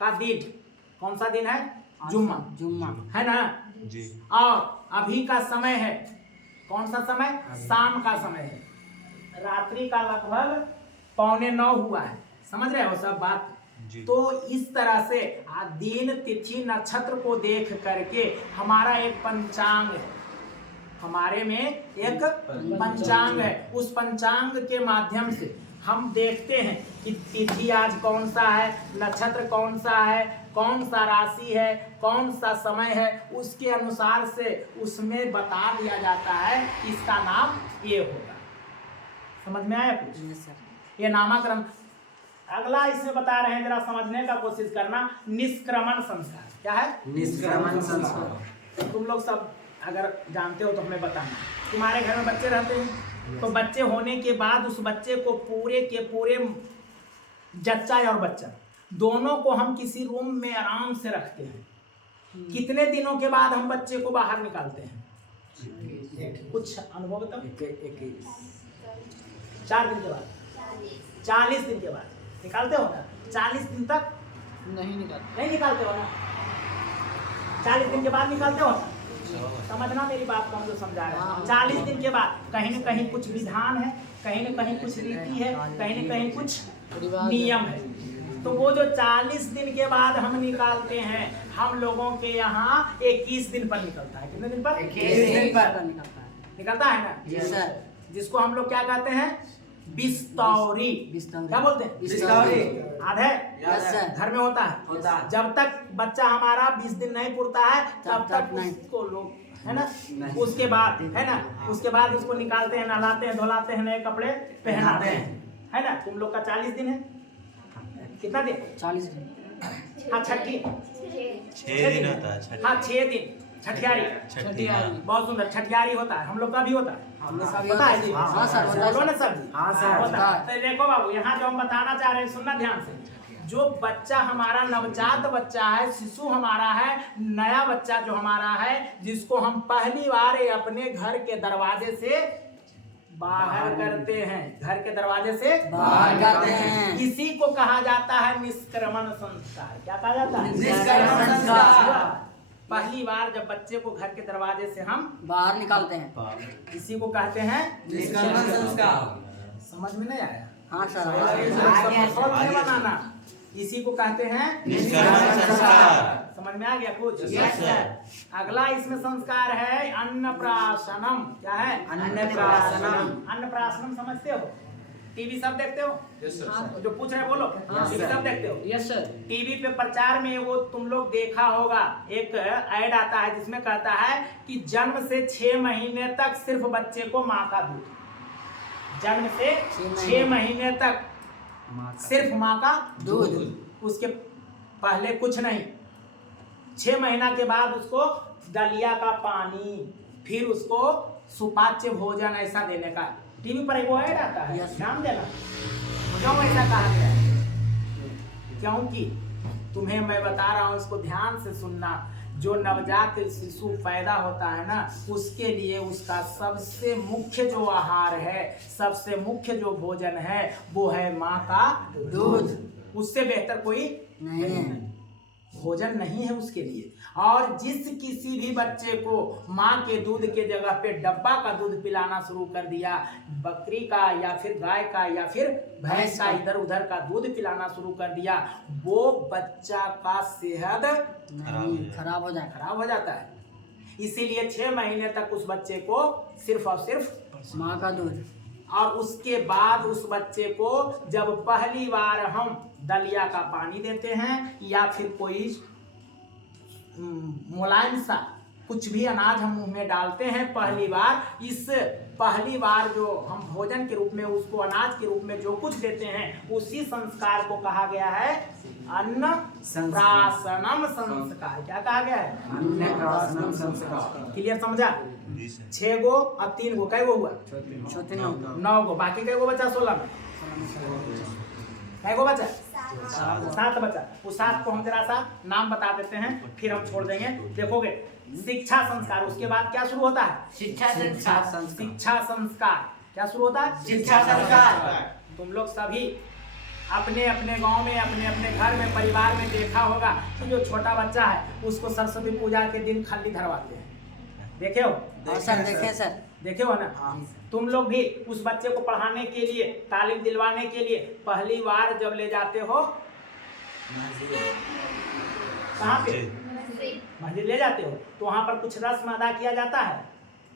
का दिन कौन सा दिन है? जुम्मा है ना जी। और अभी का समय है कौन सा समय? शाम का समय है। रात्रि का लगभग 8:45 हुआ है। समझ रहे हो सब बात? जी। तो इस तरह से दिन तिथि नक्षत्र को देख करके हमारा एक पंचांग है, हमारे में एक पंचांग है। उस पंचांग के माध्यम से हम देखते हैं कि तिथि आज कौन सा है, नक्षत्र कौन सा है, कौन सा राशि है, कौन सा समय है, उसके अनुसार से उसमें बता दिया जाता है इसका नाम ये होगा। समझ में आया कुछ? ये नामकरण। अगला इसमें बता रहे हैं, जरा समझने का कोशिश करना। निष्क्रमण संस्कार। क्या है? निष्क्रमण संस्कार। तुम लोग सब अगर जानते हो तो हमें बताना। तुम्हारे घर में बच्चे रहते हैं, तो बच्चे होने के बाद उस बच्चे को पूरे के पूरे, जच्चा और बच्चा दोनों को हम किसी रूम में आराम से रखते हैं। कितने दिनों के बाद हम बच्चे को बाहर निकालते हैं? कुछ अनुभव बताओ। 4 दिन के बाद, 40 दिन के बाद निकालते हो ना? 40 दिन तक नहीं निकालते हो ना? 40 दिन के बाद निकालते हो ना? समझना मेरी बात को, हम जो समझा रहे हैं। 40 दिन के बाद कहीं न कहीं कुछ विधान है, कहीं न कहीं कुछ रीति है, कहीं न कहीं कुछ नियम है। तो वो जो 40 दिन के बाद हम निकालते हैं, हम लोगों के यहाँ 21 दिन पर निकलता है। कितने दिन पर? 21 दिन पर निकलता है ना? Yes sir. जिसको हम लोग क्या कहते हैं? बिस्तौरी। क्या बोलते हैं? बिस्तौरी। याद है? Yes sir. घर में होता है। जब तक बच्चा हमारा 20 दिन नहीं पुरता है तब तक उसको लोग, है ना, उसके बाद, है ना, उसके बाद उसको निकालते हैं, नहलाते हैं, धुलाते हैं, नए कपड़े पहनाते हैं, है ना। तुम लोग का 40 दिन है। कितना दिन? 40 दिन। हाँ, छठी 6 दिन होता है। हाँ, 6 दिन। छठियारी। बहुत सुंदर। छठियारी होता है, हम लोग का भी होता है। होता है जी? हाँ सर, होता है। बोलो ना सर जी। हाँ सर, होता है। तो देखो बाबू, यहाँ जो हम बताना चाह रहे हैं, सुनना ध्यान से। जो बच्चा हमारा नवजात बच्चा है, शिशु हमारा है, नया बच्चा जो हमारा है, जिसको हम पहली बार अपने घर के दरवाजे से बाहर करते हैं, घर के दरवाजे से बाहर करते हैं, इसी को कहा जाता है निष्क्रमण संस्कार। क्या कहा जाता है? निष्क्रमण संस्कार। पहली बार जब बच्चे को घर के दरवाजे से हम बाहर निकालते हैं, इसी को कहते हैं निष्क्रमण संस्कार। समझ में नहीं आया? हाँ सर सफल नहीं बनाना, इसी को कहते हैं निष्कर्मण संस्कार। समझ में आ गया कुछ? Yes sir. अगला इसमें संस्कार है अन्नप्राशनम। क्या है? अन्नप्राशनम। अन्नप्राशनम समझते हो? टीवी सब देखते हो? हाँ। जो पूछ रहे बोलो। हाँ, टीवी सर। सब देखते हो? Yes sir. टीवी पे प्रचार में वो तुम लोग देखा होगा, एक ऐड आता है जिसमें कहता है कि जन्म से 6 महीने तक सिर्फ बच्चे को माँ का दूध, जन्म से 6 महीने तक सिर्फ माँ का दूध, उसके पहले कुछ नहीं। 6 महीना के बाद उसको दलिया का पानी, फिर उसको सुपाच्य भोजन ऐसा देने का। टीवी पर एक ऐड आता है, Yes. ध्यान देना। क्यों ऐसा कहा गया है? क्योंकि तुम्हें मैं बता रहा हूँ, इसको ध्यान से सुनना। जो नवजात शिशु पैदा होता है ना, उसके लिए उसका सबसे मुख्य जो आहार है, सबसे मुख्य जो भोजन है, वो है माँ का दूध। उससे बेहतर कोई नहीं है। भोजन नहीं है उसके लिए। और जिस किसी भी बच्चे को माँ के दूध के जगह पे डब्बा का दूध पिलाना शुरू कर दिया, बकरी का या फिर गाय का या फिर भैंस का इधर उधर का दूध पिलाना शुरू कर दिया, वो बच्चा का सेहत खराब हो जाए। खराब हो जाता है। इसीलिए 6 महीने तक उस बच्चे को सिर्फ और सिर्फ माँ का दूध। और उसके बाद उस बच्चे को जब पहली बार हम दलिया का पानी देते हैं या फिर कोई मुलायम सा कुछ भी अनाज हम मुंह में डालते हैं, पहली बार जो हम भोजन के रूप में उसको अनाज के रूप में जो कुछ देते हैं, उसी संस्कार को कहा गया है अन्न प्राशनम संस्कार। क्या कहा गया है? अन्न प्राशनम संस्कार। क्लियर समझा? जी सर। 6 गो और 3 गो, कै गो हुआ? छोटे 9 गो। बाकी कै गो बचा? 16 में कै गो बचा? 7 बचा। उस 7 को हम जरा सा नाम बता देते हैं, फिर हम छोड़ देंगे। देखोगे, शिक्षा संस्कार, उसके बाद क्या शुरू होता है? शिक्षा संस्कार। शिक्षा संस्कार। क्या शुरू होता है? शिक्षा संस्कार। तुम लोग सभी अपने अपने गांव में, अपने अपने घर में, परिवार में देखा होगा कि जो छोटा बच्चा है उसको सरस्वती पूजा के दिन खल्ली धरवाते हैं। देखे हो? सर देखे सर। देखे हो ना? तुम लोग भी उस बच्चे को पढ़ाने के लिए, तालीम दिलवाने के लिए पहली बार जब ले जाते हो कहाँ पे? मस्जिद ले जाते हो, तो वहाँ पर कुछ रस्म अदा किया जाता है।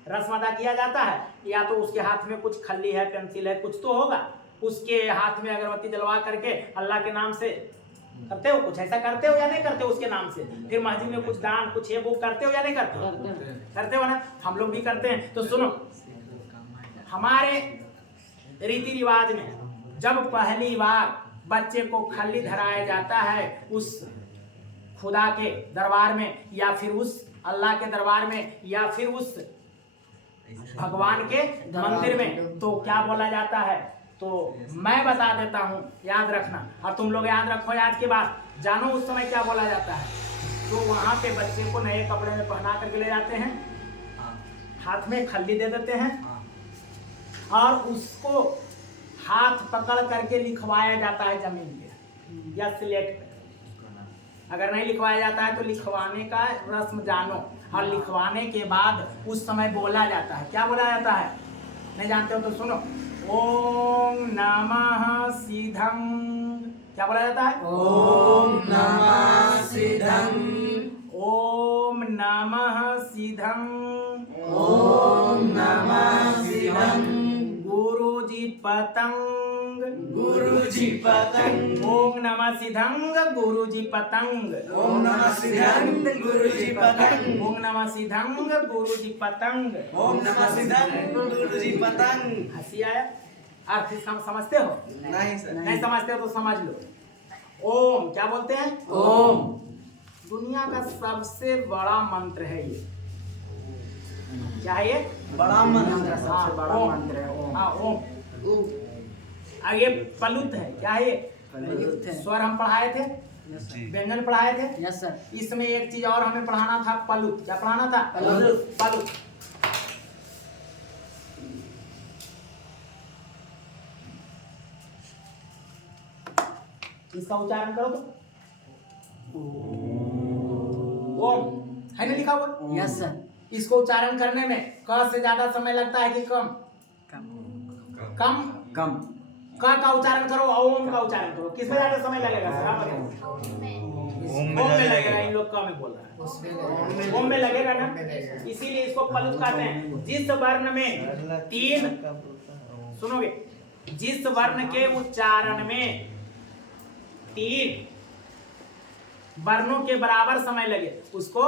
रस्म अदा किया जाता है, या तो उसके हाथ में कुछ खल्ली है, पेंसिल है, कुछ तो होगा। उसके हाथ में अगरबत्ती जलवा करके अल्लाह के नाम से करते हो, कुछ ऐसा करते हो या नहीं करते हो उसके नाम से? फिर मस्जिद में कुछ दान, कुछ ये वो करते हो या नहीं करते हो? करते हो ना? हम लोग भी करते हैं। तो सुनो, हमारे रीति रिवाज में जब पहली बार बच्चे को खल्ली धराया जाता है उस खुदा के दरबार में, या फिर उस अल्लाह के दरबार में, या फिर उस भगवान के मंदिर में, तो क्या बोला जाता है? तो मैं बता देता हूँ, याद रखना, और तुम लोग याद रखो आज के बाद, जानो उस समय क्या बोला जाता है। तो वहाँ पे बच्चे को नए कपड़े में पहना करके ले जाते हैं, हाथ में खल्ली दे देते हैं, और उसको हाथ पकड़ करके लिखवाया जाता है जमीन पे या स्लेट पे। अगर नहीं लिखवाया जाता है तो लिखवाने का रस्म जानो, और लिखवाने के बाद उस समय बोला जाता है। क्या बोला जाता है? नहीं जानते हो तो सुनो, ओम नमः सिद्धं। क्या बोला जाता है? ओम नमः सिद्धं। ओम नमः सिद्धं। ओम नमः सिद्धं। गुरुजी पतंग। गुरुजी पतंग। ओम नमः सिद्धं गुरुजी पतंग। ओम नमः सिद्धं गुरुजी पतंग। ओम नमः सिद्धं गुरुजी पतंग। ओम नमः सिद्धं गुरुजी पतंग। हंसी आया? अर्थ समझते हो? नहीं सर। नहीं समझते हो तो समझ लो। ओम क्या बोलते हैं? ओम दुनिया का सबसे बड़ा मंत्र है ये। क्या है ये? बड़ा मंत्र। हाँ, सबसे बड़ा ओम। मंत्र है ओम। हाँ, ओम। आगे पलुत है। क्या है ये? पलुत है। स्वर हम पढ़ाए थे, जी। व्यंजन पढ़ाए थे। Yes sir. इसमें एक चीज और हमें पढ़ाना था, पलुत। क्या पढ़ाना था? पलुत। पलुत। इसका उच्चारण करो तो। ओम है ना लिखा हुआ? Yes sir. इसको उच्चारण करने में क से ज्यादा समय लगता है कि कम? कम। कम कम। क का उच्चारण करो, ओम का उच्चारण करो, किसमें ज्यादा समय लगेगा सर आप बताओ? ओम में लगेगा, इन लोग का में बोल रहा है, ओम में लगेगा ना, इसीलिए इसको पलुत कहते हैं। जिस वर्ण में तीन, सुनोगे, जिस वर्ण के उच्चारण में तीन वर्णों के बराबर समय लगे उसको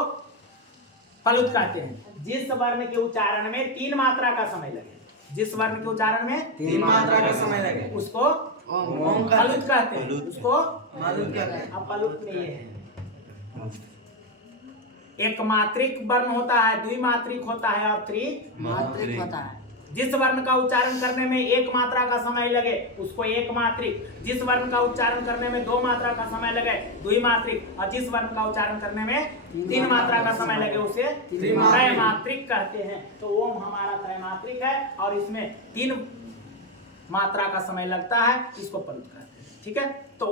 पलुत कहते हैं। जिस वर्ण के उच्चारण में तीन मात्रा का समय लगे, जिस वर्ण के उच्चारण में तीन मात्रा का समय लगे उसको ओम पलुत कहते हैं, उसको मालूम क्या है? अब पलुत में ये है, एक मात्रिक वर्ण होता है, द्विमात्रिक होता है और त्रिमात्रिक होता है। जिस वर्ण का उच्चारण करने में एक मात्रा का समय लगे उसको एक मात्रिक, जिस वर्ण का उच्चारण करने में दो मात्रा का समय लगे द्विमात्रिक, और जिस वर्ण का उच्चारण करने में तीन मात्रा का समय लगे उसे त्रैमात्रिक कहते हैं। तो ओम हमारा त्रैमात्रिक है और इसमें तीन मात्रा का समय लगता है, इसको पलुत कहते हैं। ठीक है, तो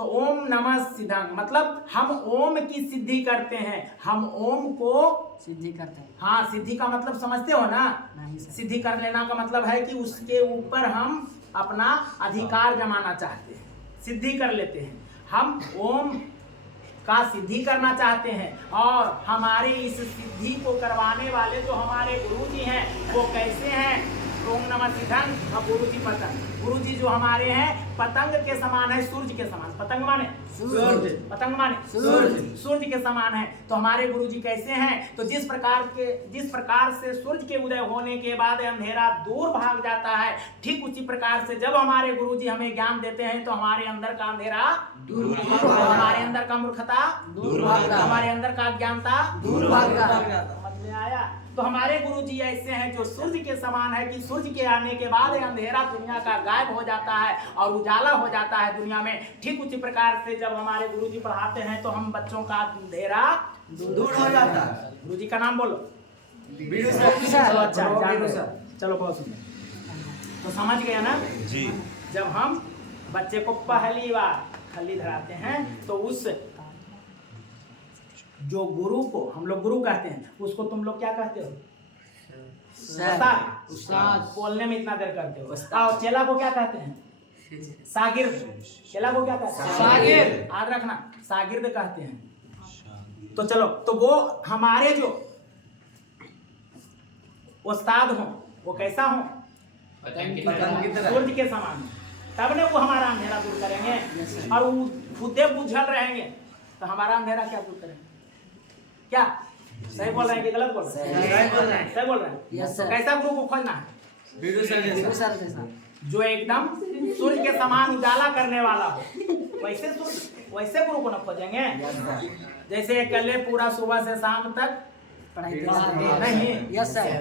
ओम नमः सिद्धं मतलब हम ओम की सिद्धि करते हैं, हम ओम को सिद्धि करते हैं। हाँ, सिद्धि का मतलब समझते हो ना? सिद्धि कर लेना का मतलब है कि उसके ऊपर हम अपना अधिकार जमाना चाहते हैं, सिद्धि कर लेते हैं। हम ओम का सिद्धि करना चाहते हैं और हमारे इस सिद्धि को करवाने वाले जो हमारे गुरु जी हैं वो कैसे हैं? ओम नमः सिद्धं और गुरु जी पतंग। गुरु जी जो हमारे हैं पतंग के समान है, सूर्य के समान। पतंग माने सूर्य, पतंग माने सूर्य के समान है। तो हमारे गुरु जी कैसे हैं? तो जिस प्रकार से सूर्य के उदय होने के बाद अंधेरा दूर भाग जाता है, ठीक उसी प्रकार से जब हमारे गुरु जी हमें ज्ञान देते हैं तो हमारे अंदर का अंधेरा दूर, हमारे अंदर का मूर्खता दूर, हमारे अंदर का अज्ञानता दूर भाग जाता। समझ में आया? तो हमारे गुरु जी ऐसे हैं जो सूर्य के समान है कि सूर्य के आने के बाद अंधेरा दुनिया का गायब हो जाता है और उजाला हो जाता है दुनिया में। ठीक उसी प्रकार से जब हमारे गुरु जी पढ़ाते हैं तो हम बच्चों का अंधेरा दूर हो जाता है। गुरु जी का नाम बोलो। बीड़ू चलो अच्छा, बीड़ू चलो बहुत सुंदर। तो समझ गया ना जी। जब हम बच्चे को पहली बार खली धराते हैं तो उस जो गुरु को हम लोग गुरु कहते हैं उसको तुम लोग क्या कहते हो? उस्ताद। बोलने में इतना देर करते हो। और चेला को क्या कहते हैं? शागिर्द। चेला को क्या कहते हैं? शागिर्द। याद रखना, शागिर्द कहते हैं। तो चलो, तो वो हमारे जो उस्ताद हो वो कैसा हो? सूर्य के समान। तब ने वो हमारा अंधेरा दूर करेंगे और वो खुदे बुझल रहेंगे तो हमारा अंधेरा क्या दूर करेंगे? क्या सही बोल रहे हैं कि गलत बोल रहे हैं? सही बोल रहे हैं। तो कैसा गुरु को खोजना है? बीड़ू सर जैसा जो एकदम सूर्य के समान उजाला करने वाला हो, वैसे गुरु को न खोजेंगे। जैसे कल पूरा सुबह से शाम तक पढ़ाई नहीं, यस सर,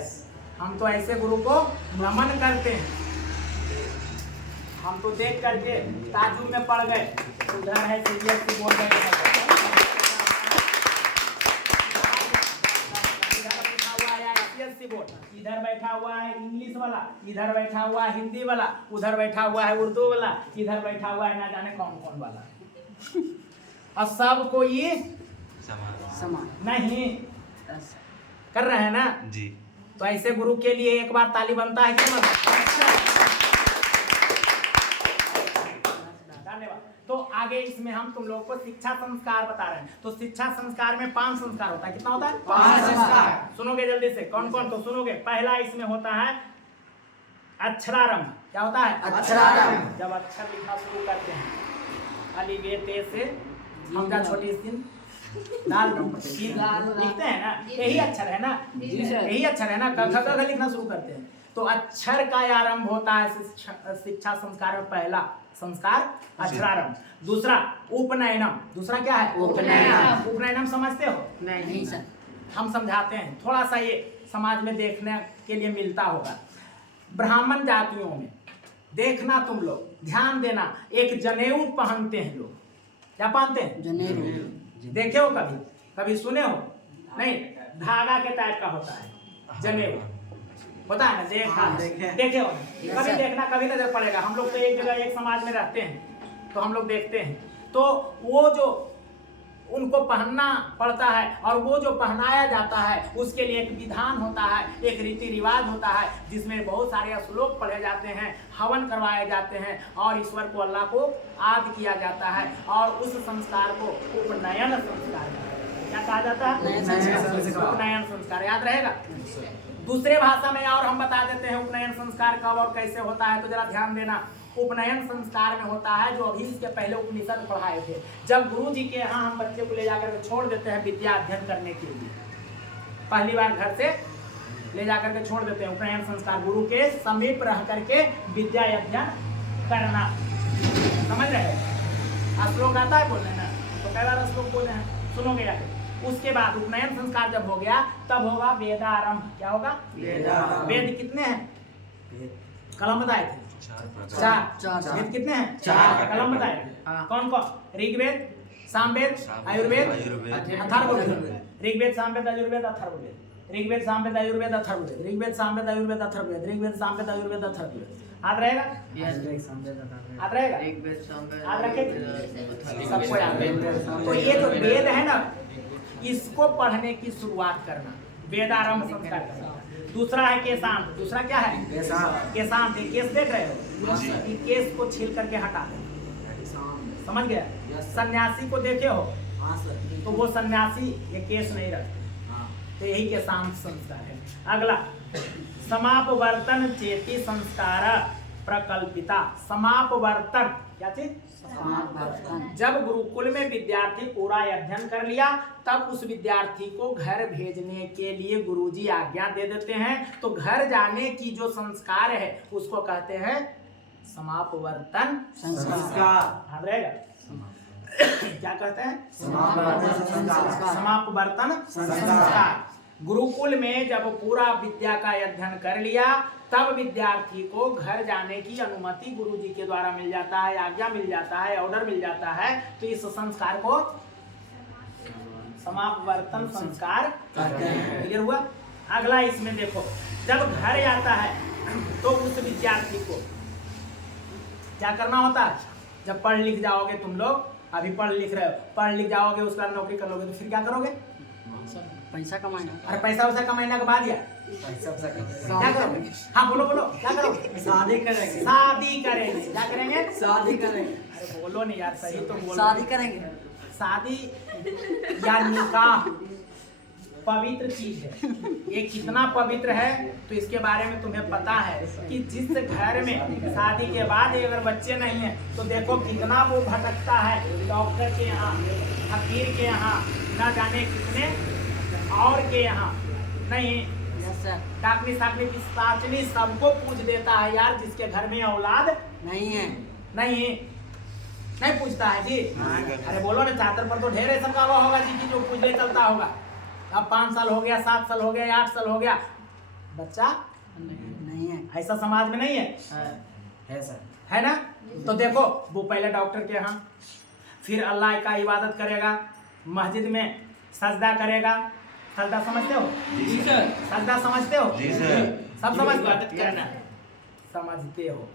हम तो ऐसे गुरु को नमन करते हैं। हम तो देख करके ताजुब में पड़ गए, उधर है सीरियस बोल रहे इधर बैठा हुआ है इंग्लिश वाला, इधर बैठा हुआ है हिंदी वाला, उधर बैठा हुआ है उर्दू वाला, इधर बैठा हुआ है ना जाने कौन कौन वाला। और सबको ये समान नहीं कर रहे हैं ना जी। तो ऐसे गुरु के लिए एक बार ताली बनता है कि धन्यवाद। तो आगे इसमें हम तुम लोगों को शिक्षा संस्कार बता रहे हैं। तो शिक्षा संस्कार में 5 संस्कार होता है। कितना होता है? 5 संस्कार। सुनोगे जल्दी से, कौन कौन? तो सुनोगे। पहला इसमें होता है अक्षरारंभ। क्या होता है? अक्षरारंभ। जब अक्षर लिखना शुरू करते हैं, अली बे ते से हमजा छोटी सी दाल लिखते हैं ना, यही अक्षर है ना, यही अक्षर है ना, क ख ग लिखना शुरू करते हैं। तो अक्षर का आरंभ होता है शिक्षा संस्कार में। पहला संस्कार अक्षरारंभ। दूसरा उपनयनम। दूसरा क्या है? उपनयनम। उपनयनम समझते हो? नहीं सर, हम समझाते हैं। थोड़ा सा ये समाज में देखने के लिए मिलता होगा। ब्राह्मण जातियों में देखना, तुम लोग ध्यान देना, एक जनेऊ पहनते हैं लोग। क्या पहनते हैं? जनेऊ। देखे हो कभी? कभी सुने हो? नहीं, धागा के टाइप का होता है जनेऊ, होता है ना? देखा देखे हो? कभी देखना, कभी नजर पड़ेगा। हम लोग तो एक जगह एक समाज में रहते हैं तो हम लोग देखते हैं। तो वो जो उनको पहनना पड़ता है, और वो जो पहनाया जाता है उसके लिए एक विधान होता है, एक रीति रिवाज होता है, जिसमें बहुत सारे श्लोक पढ़े जाते हैं, हवन करवाए जाते हैं, और ईश्वर को, अल्लाह को याद किया जाता है, और उस संस्कार को उपनयन संस्कार क्या कहा जाता है? उपनयन संस्कार। याद रहेगा। दूसरे भाषा में और हम बता देते हैं उपनयन संस्कार कब और कैसे होता है, तो जरा ध्यान देना। उपनयन संस्कार में होता है जो अभी इसके पहले उपनिषद पढ़ाए थे, जब गुरु जी के यहाँ हम बच्चे को ले जाकर के छोड़ देते हैं विद्या अध्ययन करने के लिए, पहली बार घर से ले जाकर के छोड़ देते हैं, उपनयन संस्कार गुरु के समीप रह करके विद्या अध्ययन करना। समझ रहे हैं? श्लोक आता है बोलने ना, तो कई बार श्लोक बोले हैं, सुनोगे जाके। उसके बाद उपनयन संस्कार जब हो गया तब होगा वेदारंभ। क्या होगा? वेद कितने हैं? कलम बताए थे चार। वेद कितने हैं? चार। कलम बताए थे कौन कौन? ऋग्वेद, सामवेद, आयुर्वेद, अथर्ववेद। ऋग्वेद, सामवेद, आयुर्वेद, अथर्ववेद। ऋग्वेद, सामवेद, आयुर्वेद, अथर्ववेद। ऋग्वेद, सामवेद, आयुर्वेद, अथर्ववेद। ऋग्वेद, सामवेद, आयुर्वेद, अथर्ववेद। याद रहेगा? याद रहेगा? याद रखें, सबको याद रहेगा। तो ये जो वेद है ना, इसको पढ़ने की शुरुआत करना, वेदारंभ संस्कार करना। दूसरा है केशांत। दूसरा क्या है? केशांत। ये केस देख रहे हो? ये केस को छील करके हटा दे। समझ गया? सन्यासी को देखे हो तो वो सन्यासी ये केस नहीं रखते, तो यही केशांत संस्कार है। अगला समापवर्तन चेति संस्कार प्रकल्पिता। समापवर्तन क्या चीज? जब गुरुकुल में विद्यार्थी पूरा अध्ययन कर लिया तब उस विद्यार्थी को घर भेजने के लिए गुरुजी आज्ञा दे देते हैं, तो घर जाने की जो संस्कार है उसको कहते हैं समापवर्तन संस्कार। रहेगा? क्या कहते हैं? समापवर्तन संस्कार। गुरुकुल में जब पूरा विद्या का अध्ययन कर लिया तब विद्यार्थी को घर जाने की अनुमति गुरुजी के द्वारा मिल जाता है, आज्ञा मिल जाता है, ऑर्डर मिल जाता है, तो इस संस्कार को समापवर्तन संस्कार कहते हैं। क्लियर हुआ? अगला इसमें देखो, जब घर आता है तो उस विद्यार्थी को क्या करना होता है? जब पढ़ लिख जाओगे, तुम लोग अभी पढ़ लिख रहे हो, पढ़ लिख जाओगे, उसके बाद नौकरी कर लोगे, तो फिर क्या करोगे? पैसा कमाना। अरे पैसा वैसा कमाने के बाद क्या करोगे? हाँ बोलो बोलो, क्या करोगे? शादी करेंगे। शादी करेंगे। क्या करेंगे? शादी करेंगे। अरे बोलो नहीं यार, सही तो बोलो। शादी करेंगे। शादी या निकाह पवित्र चीज है। ये कितना पवित्र है तो इसके बारे में तुम्हें पता है कि जिस घर में शादी के बाद अगर बच्चे नहीं है तो देखो कितना वो भटकता है, डॉक्टर के यहाँ, फकीर के यहाँ, न जाने कितने और के यहाँ नहीं, डाकनी साकनी की साचनी सबको पूछ देता है यार, जिसके घर में औलाद नहीं है। नहीं पूछता है जी। अरे बोलो ना, चादर पर तो ढेर ऐसा कावा होगा जी की जो पूछ ले चलता होगा। अब 5 साल हो गया, 7 साल हो गया, 8 साल हो गया, बच्चा नहीं है। ऐसा समाज में नहीं है, है सर। है ना? तो देखो वो पहले डॉक्टर के यहाँ, फिर अल्लाह का इबादत करेगा, मस्जिद में सजदा करेगा। सजदा समझते हो? जी सर। सजदा समझते हो? जी सर। सब समझते हो? समझते हो?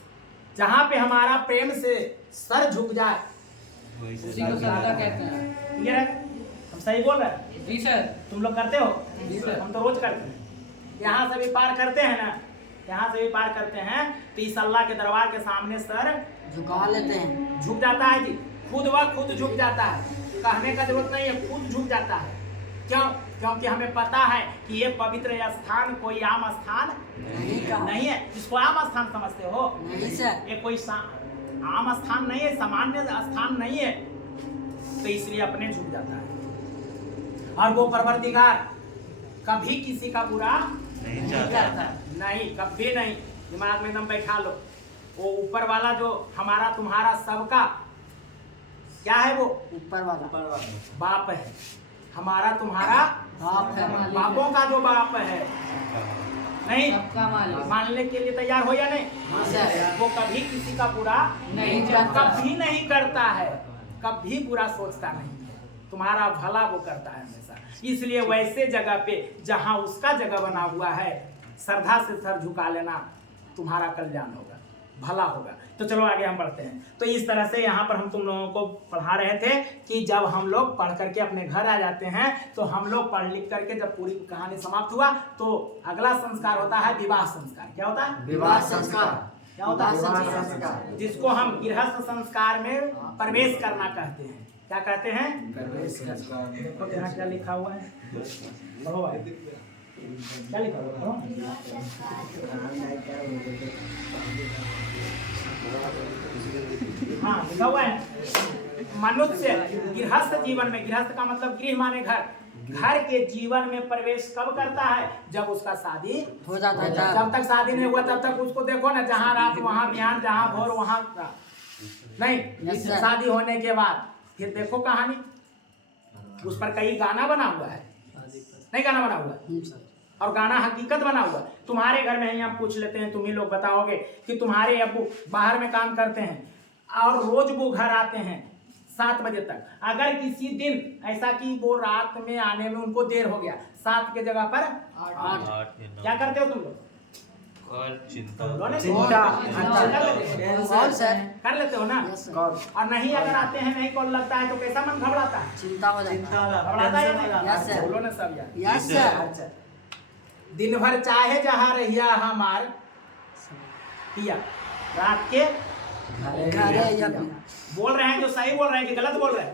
जहाँ पे हमारा प्रेम से सर झुक जाए उसी को सजदा कहते हैं। क्लियर है? हम सही बोल रहे हैं? जी सर। तुम लोग करते हो? जी सर। हम तो रोज करते हैं। यहाँ से भी पार करते हैं ना, यहाँ से भी पार करते हैं तो इस अल्लाह के दरबार के सामने सर झुका लेते हैं। झुक जाता है जी, खुद व खुद झुक जाता है। कहने का जरूरत नहीं है, खुद झुक जाता है। क्यों? क्योंकि हमें पता है कि ये पवित्र स्थान कोई आम स्थान नहीं है। इसको आम स्थान समझते हो? नहीं सर। ये कोई आम स्थान नहीं है, सामान्य स्थान नहीं है, तो इसलिए अपने झुक जाता है। और वो परवरदिगार कभी किसी का बुरा नहीं चाहता। नहीं, कभी नहीं। दिमाग में एकदम बैठा लो, वो ऊपर वाला जो हमारा तुम्हारा सबका क्या है, वो ऊपर वाला बाप है। हमारा तुम्हारा बाप है। बापों का जो बाप है, नहीं सबका मालिक। मानने के लिए तैयार हो या नहीं? हाँ सर। वो कभी किसी का बुरा नहीं चाहता। कभी नहीं करता है, कभी बुरा सोचता नहीं है, तुम्हारा भला वो करता है हमेशा। इसलिए वैसे जगह पे जहाँ उसका जगह बना हुआ है, श्रद्धा से सर झुका लेना, तुम्हारा कल्याण होगा। भला होगा। तो चलो आगे हम बढ़ते हैं। तो इस तरह से यहाँ पर हम तुम लोगों को पढ़ा रहे थे कि जब हम लोग पढ़ करके अपने घर आ जाते हैं तो हम लोग पढ़ लिख करके जब पूरी कहानी समाप्त हुआ तो अगला संस्कार होता है विवाह संस्कार। क्या होता है? विवाह संस्कार। क्या होता है? विवाह संस्कार। जिसको हम गृहस्थ संस्कार में प्रवेश करना कहते हैं। क्या कहते हैं? देखो यहाँ क्या लिखा हुआ है, पढ़ो भाई। क्या लिखा हुआ है? हाँ लिखा हुआ है मनुष्य गृहस्थ जीवन में, गृहस्थ का मतलब गृह माने घर, घर के जीवन में प्रवेश कब करता है? जब उसका शादी हो जाता है। जब तक शादी नहीं हुआ तब तक उसको देखो ना, जहाँ रात वहाँ बिहान, जहाँ भोर वहाँ नहीं। Yes, sir. शादी होने के बाद फिर देखो कहानी, उस पर कई गाना बना हुआ है, नहीं गाना बना हुआ है, और गाना हकीकत बना हुआ है। तुम्हारे घर में ही हम पूछ लेते हैं, तुम ही लोग बताओगे कि तुम्हारे अब्बू बाहर में काम करते हैं और रोज वो घर आते हैं 7 बजे तक। अगर किसी दिन ऐसा कि वो रात में आने में उनको देर हो गया, 7 के जगह पर 8, क्या करते हो तुम लोग? चिंता कर लेते हो ना? और नहीं अगर आते हैं, नहीं कॉल लगता है तो कैसा मन घबराता है? चिंता हो जाता है। घबराता है या नहीं? Yes, sir. बोलो ना सब यार। Yes sir. अच्छा, दिन भर चाहे जहाँ रहिया हमार पिया, रात के घरे या बोल रहे हैं जो सही बोल रहे हैं कि गलत बोल रहे हैं?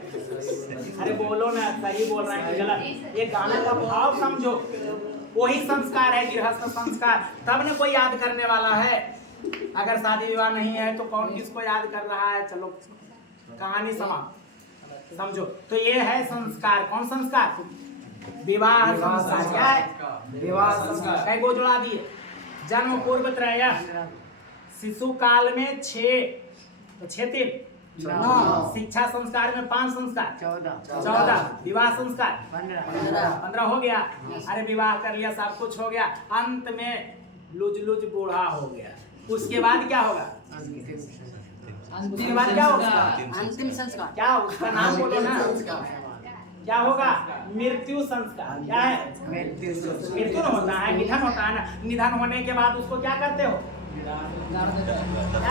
अरे बोलो ना, सही बोल रहे हैं कि गलत? ये गाने का भाव समझो, वही संस्कार है गृहस्थ संस्कार। तब न कोई याद करने वाला है। अगर शादी विवाह नहीं है तो कौन किसको याद कर रहा है? चलो कहानी समाप्त, समझो। तो ये है संस्कार। कौन संस्कार? विवाह संस्कार। क्या है? विवाह संस्कार। कई गो जोड़ा दिए। जन्म पूर्व त्रय, शिशु काल में 6, तो 6 3, 9, शिक्षा संस्कार में 5 संस्कार, 14, विवाह संस्कार 15 हो गया। अरे विवाह कर लिया, सब कुछ हो गया, अंत में लुज बूढ़ा हो गया। उसके बाद क्या होगा? उसके बाद क्या होगा? अंतिम संस्कार। क्या उसका नाम बोलो ना? क्या होगा? मृत्यु संस्कार। क्या है? मृत्यु होता है, निधन होता है ना। निधन होने के बाद उसको क्या करते हो? क्या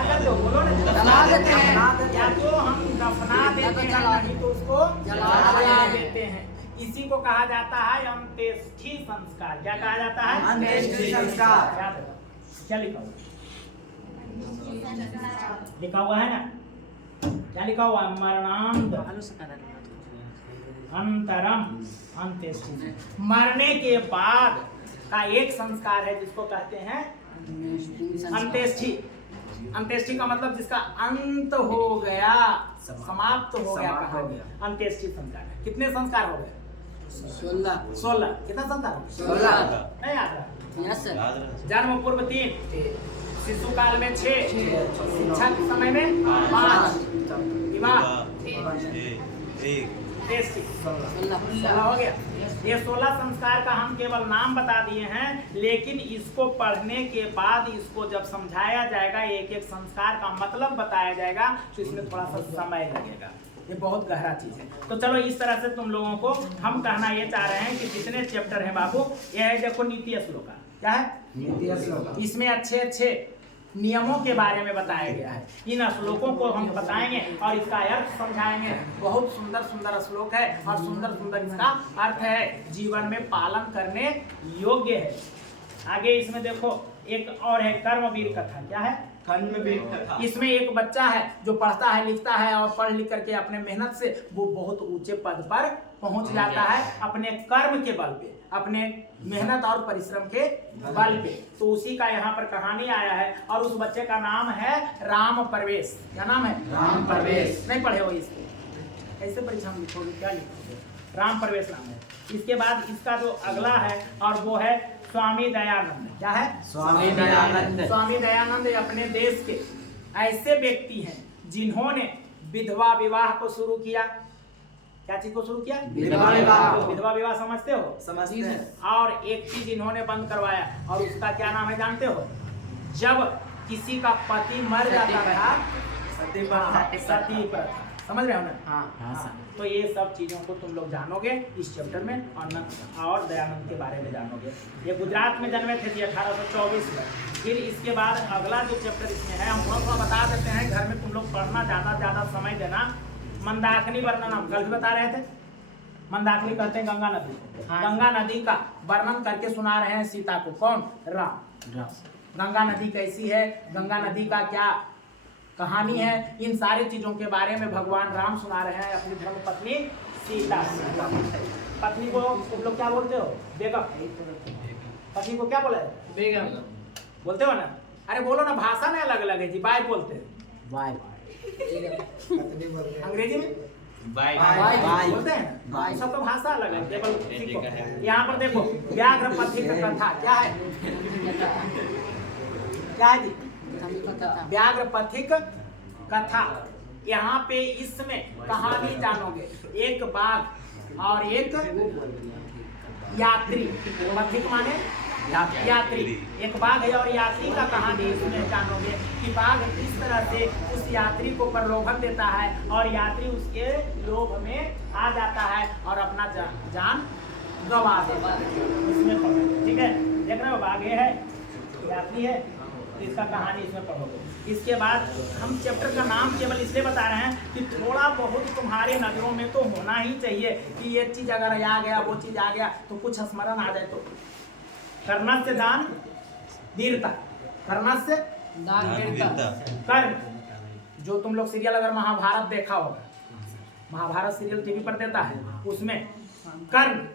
करते हो? बोलो ना। जला देते हैं। या तो हम दफना देते हैं, नहीं तो उसको जला देते हैं। इसी को कहा जाता है अंत्येष्टि संस्कार। क्या कहा जाता है? अंत्येष्टि संस्कार। क्या लिखा हुआ? लिखा हुआ है ना? क्या लिखा हुआ? मरणांत अंतरम अंत्येष्टि। मरने के बाद का एक संस्कार है जिसको कहते हैं अंत्येष्टि। अंत्येष्टि का मतलब जिसका अंत हो गया, समाप्त हो गया, कहानी। अंत्येष्टि संस्कार है। कितने संस्कार हो गए? 16। कितना संस्कार हो गया? 16। नहीं याद रहा? Yes sir. जन्म पूर्व 3, शिशु काल में 6, शिक्षा के समय में 5, विवाह 16 हो गया। ये 16 संस्कार का हम केवल नाम बता दिए हैं, लेकिन इसको पढ़ने के बाद इसको जब समझाया जाएगा, एक एक संस्कार का मतलब बताया जाएगा, तो इसमें थोड़ा सा समय लगेगा। ये बहुत गहरा चीज है। तो चलो इस तरह से तुम लोगों को हम कहना ये चाह रहे हैं कि जितने चैप्टर हैं बाबू, ये है देखो नीति श्लोक। क्या है? नीति श्लोक। इसमें अच्छे नियमों के बारे में बताया गया है। इन श्लोकों को हम बताएंगे और इसका अर्थ समझाएंगे। बहुत सुंदर श्लोक है और सुंदर इसका अर्थ है, जीवन में पालन करने योग्य है। आगे इसमें देखो एक और है कर्मवीर कथा। क्या है? कर्मवीर कथा। इसमें एक बच्चा है जो पढ़ता है, लिखता है और पढ़ लिख करके अपने मेहनत से वो बहुत ऊंचे पद पर पहुंच जाता है, अपने कर्म के बल पे, अपने मेहनत और परिश्रम के बल पे। तो उसी का यहाँ पर कहानी आया है और उस बच्चे का नाम है राम प्रवेश। क्या नाम है? राम प्रवेश। नहीं पढ़े हो इसको? कैसे परीक्षा में लिखोगे? क्या लिखोगे? राम प्रवेश नाम है। इसके बाद इसका जो अगला है और वो है स्वामी दयानंद। क्या है? स्वामी दयानंद। स्वामी दयानंद अपने देश के ऐसे व्यक्ति हैं जिन्होंने विधवा विवाह को शुरू किया। क्या चीज को शुरू किया? विधवा विवाह। विधवा विवाह समझते हो? समझते हैं। और एक चीज इन्होंने बंद करवाया और उसका क्या नाम है जानते हो? जब किसी का पति मर जाता था, सती प्रथा। समझ रहे हो ना? हाँ तो ये सब चीज़ों को तुम लोग जानोगे इस चैप्टर में, और दयानंद के बारे में जानोगे। ये गुजरात में जन्मे थे 1824 में। फिर इसके बाद अगला जो चैप्टर इसमें है, हम थोड़ा थोड़ा बता देते हैं, घर में तुम लोग पढ़ना, ज़्यादा समय देना। मंदाकिनी वर्णन हम कल भी बता रहे थे। मंदाकिनी कहते हैं गंगा नदी को। गंगा नदी का वर्णन करके सुना रहे हैं सीता को। कौन? राम। गंगा नदी कैसी है, गंगा नदी का क्या कहानी है, इन सारी चीजों के बारे में भगवान राम सुना रहे हैं अपनी धर्म पत्नी सीता। पत्नी को तुम लोग क्या बोलते हो? बेगम। पत्नी को क्या बोले? बेगम बोलते हो ना? अरे बोलो ना, भाषा में अलग अलग है जी। बाय बोलते हैं, अंग्रेजी में बाय बाय बोलते हैं। बाय। सबका भाषा अलग है, केवल सीखो। यहाँ पर देखो, व्याघ्र पथिक कथा क्या है? क्या है जी? व्याघ्र पथिक कथा। यहाँ पे इसमें कहानी जानोगे, एक बाघ और एक यात्री। पथिक माने यात्री। एक बाघ है और यात्री का कहानी इसमें जानोगे कि बाघ किस तरह से उस यात्री को प्रलोभन देता है और यात्री उसके लोभ में आ जाता है और अपना जान गंवा देता है। इसमें पढ़ो, ठीक है? देख रहे हो, बाघ ये है, यात्री है, इसका कहानी इसमें पढ़ोगे। इसके बाद हम चैप्टर का नाम केवल इसलिए बता रहे हैं कि थोड़ा बहुत तुम्हारे नजरों में तो होना ही चाहिए कि ये चीज अगर आ गया, वो चीज आ गया, तो कुछ स्मरण आ जाए। तो कर्णस्य दान वीरता, कर्णस्य दान वीरता। कर्ण, जो तुम लोग सीरियल अगर महाभारत देखा होगा, महाभारत सीरियल टीवी पर देता है, उसमें कर्ण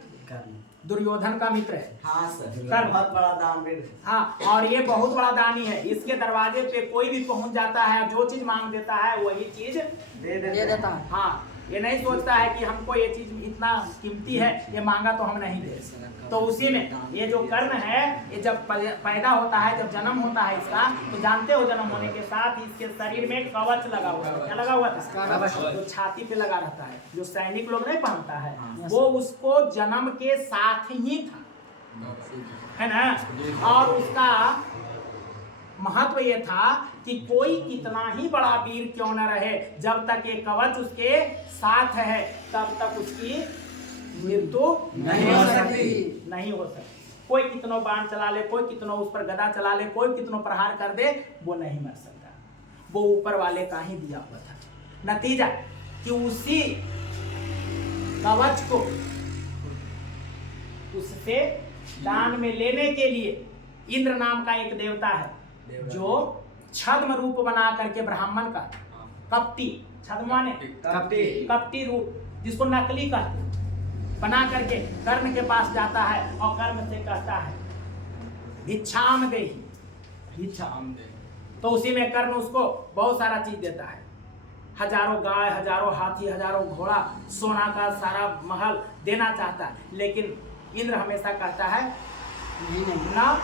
दुर्योधन का मित्र है। हाँ सर, कर। बहुत बड़ा दाम। हाँ, और ये बहुत बड़ा दानी है। इसके दरवाजे पे कोई भी पहुंच जाता है, जो चीज मांग देता है वही चीज दे देता है। हाँ, ये नहीं सोचता है कि हमको ये चीज इतना कीमती है, ये मांगा तो हम नहीं दे। तो उसी में ये जो कर्ण है, ये जब पैदा होता है, जब जन्म होता है इसका, तो जानते हो जन्म होने के साथ इसके शरीर में कवच लगा हुआ है। क्या लगा हुआ था? जो छाती पे लगा रहता है, जो सैनिक लोग नहीं पहनता है, वो उसको जन्म के साथ ही था, है ना? और उसका महत्व ये था कि कोई कितना ही बड़ा वीर क्यों न रहे, जब तक ये कवच उसके साथ है तब तक उसकी मृत्यु नहीं हो सकती। नहीं हो सकती। कोई कितनो बाण चला ले, कोई कितनो उस पर गदा चला ले, कोई कितनो प्रहार कर दे, वो नहीं मर सकता। वो ऊपर वाले का ही दिया हुआ था। नतीजा कि उसी कवच को उससे दान में लेने के लिए इंद्र नाम का एक देवता है, जो छद्म रूप बना करके ब्राह्मण का कपटी, छद्म माने कपटी रूप, जिसको नकली कहते हैं, बना करके कर्ण के पास जाता है और कर्ण से कहता है भिक्षाम गई, भिक्षाम दे। तो उसी में कर्ण उसको बहुत सारा चीज देता है, हजारों गाय, हजारों हाथी, हजारों घोड़ा, सोना का सारा महल देना चाहता है, लेकिन इंद्र हमेशा कहता है ना,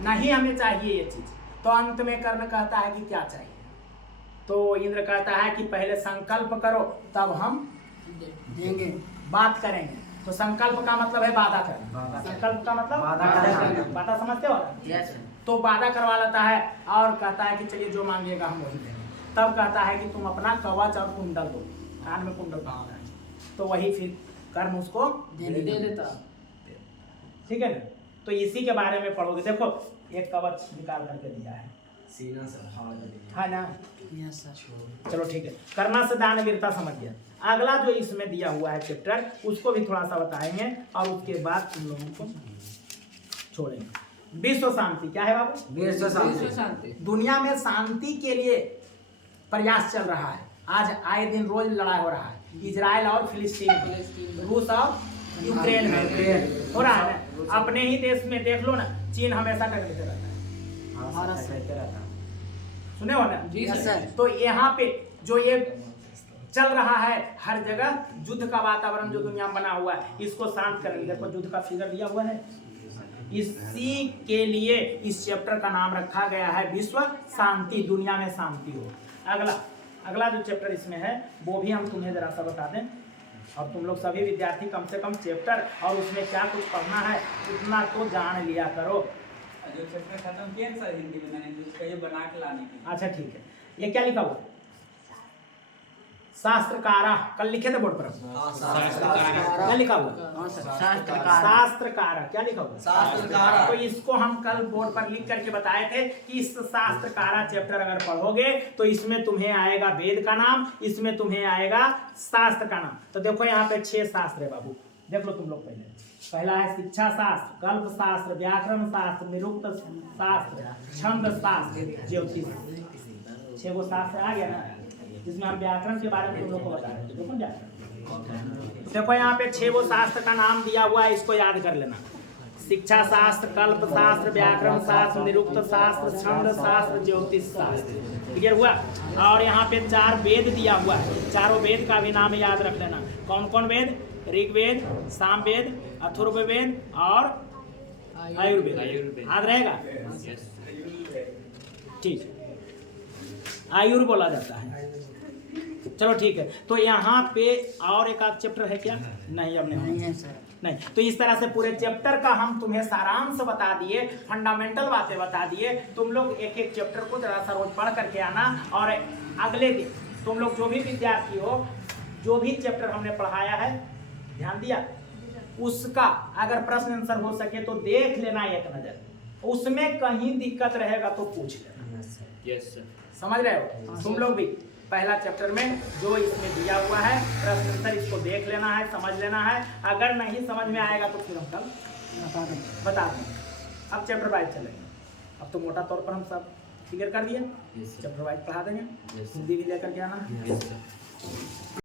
नहीं हमें चाहिए ये चीज। तो अंत में कर्ण कहता है कि क्या चाहिए? तो इंद्र कहता है कि पहले संकल्प करो, तब हम देंगे, बात करेंगे। तो संकल्प का मतलब है वादा करना। संकल्प का मतलब वादा करना। वादा समझते हो? तो वादा करवा लेता है और कहता है कि चलिए जो मांगिएगा हम वही देंगे। तब कहता है कि तुम अपना कवच और कुंडल दो, कान में कुंडल पहनना है। तो वही फिर कर्ण उसको दे देता। ठीक है ना? तो इसी के बारे में पढ़ोगे। देखो, एक कवच निकाल करके दिया है, सीना से है ना? Yes sir. चलो ठीक है, कर्णा से दान वीरता समझ गया। अगला जो इसमें दिया हुआ है चैप्टर, उसको भी थोड़ा सा बताएंगे और उसके बाद तुम लोगों को छोड़ेंगे। विश्व शांति क्या है बाबू? विश्व विश्व शांति। शांति। दुनिया में शांति के लिए प्रयास चल रहा है। आज आए दिन रोज लड़ाई हो रहा है, इजराइल और फिलिस्तीन, रूस और यूक्रेन में हो रहा है ना। अपने ही देश में देख लो ना, चीन हमेशा टकराते रहता है, भारत से रहता है। सुने हो ना? जी सर। तो यहाँ पे जो ये चल रहा है, हर जगह युद्ध का वातावरण जो दुनिया में बना हुआ है, इसको शांत करेंगे। देखो युद्ध का फिगर दिया हुआ है, इसी के लिए इस चैप्टर का नाम रखा गया है विश्व शांति, दुनिया में शांति हो। अगला जो चैप्टर इसमें है वो भी हम तुम्हें जरा सा बता दें, और तुम लोग सभी विद्यार्थी कम से कम चैप्टर और उसमें क्या कुछ पढ़ना है उतना तो जान लिया करो। जो चैप्टर खत्म किया ना सर हिंदी में, मैंने उसका ये बना के लाने की। अच्छा ठीक है, ये क्या लिखा हुआ? शास्त्रकारा, कल लिखे थे बोर्ड पर क्या लिखा हुआ? शास्त्रकारा, क्या लिखा हुआ? शास्त्रकारा। तो इसको हम कल बोर्ड पर लिख करके बताए थे कि इस शास्त्रकारा चैप्टर अगर पढ़ोगे तो इसमें तुम्हें आएगा वेद का नाम, इसमें तुम्हें आएगा शास्त्र का नाम। तो देखो यहाँ पे 6 शास्त्र है बाबू, देख लो तुम लोग। पहला है शिक्षा शास्त्र, कल्प शास्त्र, व्याकरण शास्त्र, निरुक्त शास्त्र, छंद शास्त्र, ज्योतिष। 6 गो शास्त्र आ गया ना, जिसमें हम व्याकरण के बारे में तुम लोग को बता रहे थे। देखो व्याकरण, देखो यहाँ पे 6 गो शास्त्र का नाम दिया हुआ है, इसको याद कर लेना। शिक्षा शास्त्र, कल्प शास्त्र, व्याकरण शास्त्र, निरुक्त शास्त्र, छंद शास्त्र, ज्योतिष शास्त्र। क्लियर हुआ? और यहाँ पे 4 वेद दिया हुआ है, चारों वेद का भी नाम याद रख लेना। कौन कौन वेद? ऋग्वेद, सामवेद, अथर्ववेद और आयुर्वेद। याद रहेगा? ठीक, आयुर्वेद बोला जाता है। चलो ठीक है। तो यहाँ पे और एक आध चैप्टर है क्या? नहीं, अब नहीं है सर। नहीं, तो इस तरह से पूरे चैप्टर का हम तुम्हें सारांश बता दिए, फंडामेंटल बातें बता दिए। तुम लोग एक एक चैप्टर को जरा सा रोज पढ़ करके आना, और अगले दिन तुम लोग जो भी विद्यार्थी हो, जो भी चैप्टर हमने पढ़ाया है, ध्यान दिया, उसका अगर प्रश्न आंसर हो सके तो देख लेना एक नजर, उसमें कहीं दिक्कत रहेगा तो पूछ लेना। Yes sir. समझ रहे हो? तुम लोग भी पहला चैप्टर में जो इसमें दिया हुआ है प्रश्न आंसर, इसको देख लेना है, समझ लेना है। अगर नहीं समझ में आएगा तो फिर हम कल बता देंगे। अब चैप्टर वाइज चलेंगे। अब तो मोटा तौर पर हम सब क्लियर कर दिए, चैप्टर वाइज पढ़ा देंगे। हिंदी भी लेकर के आना।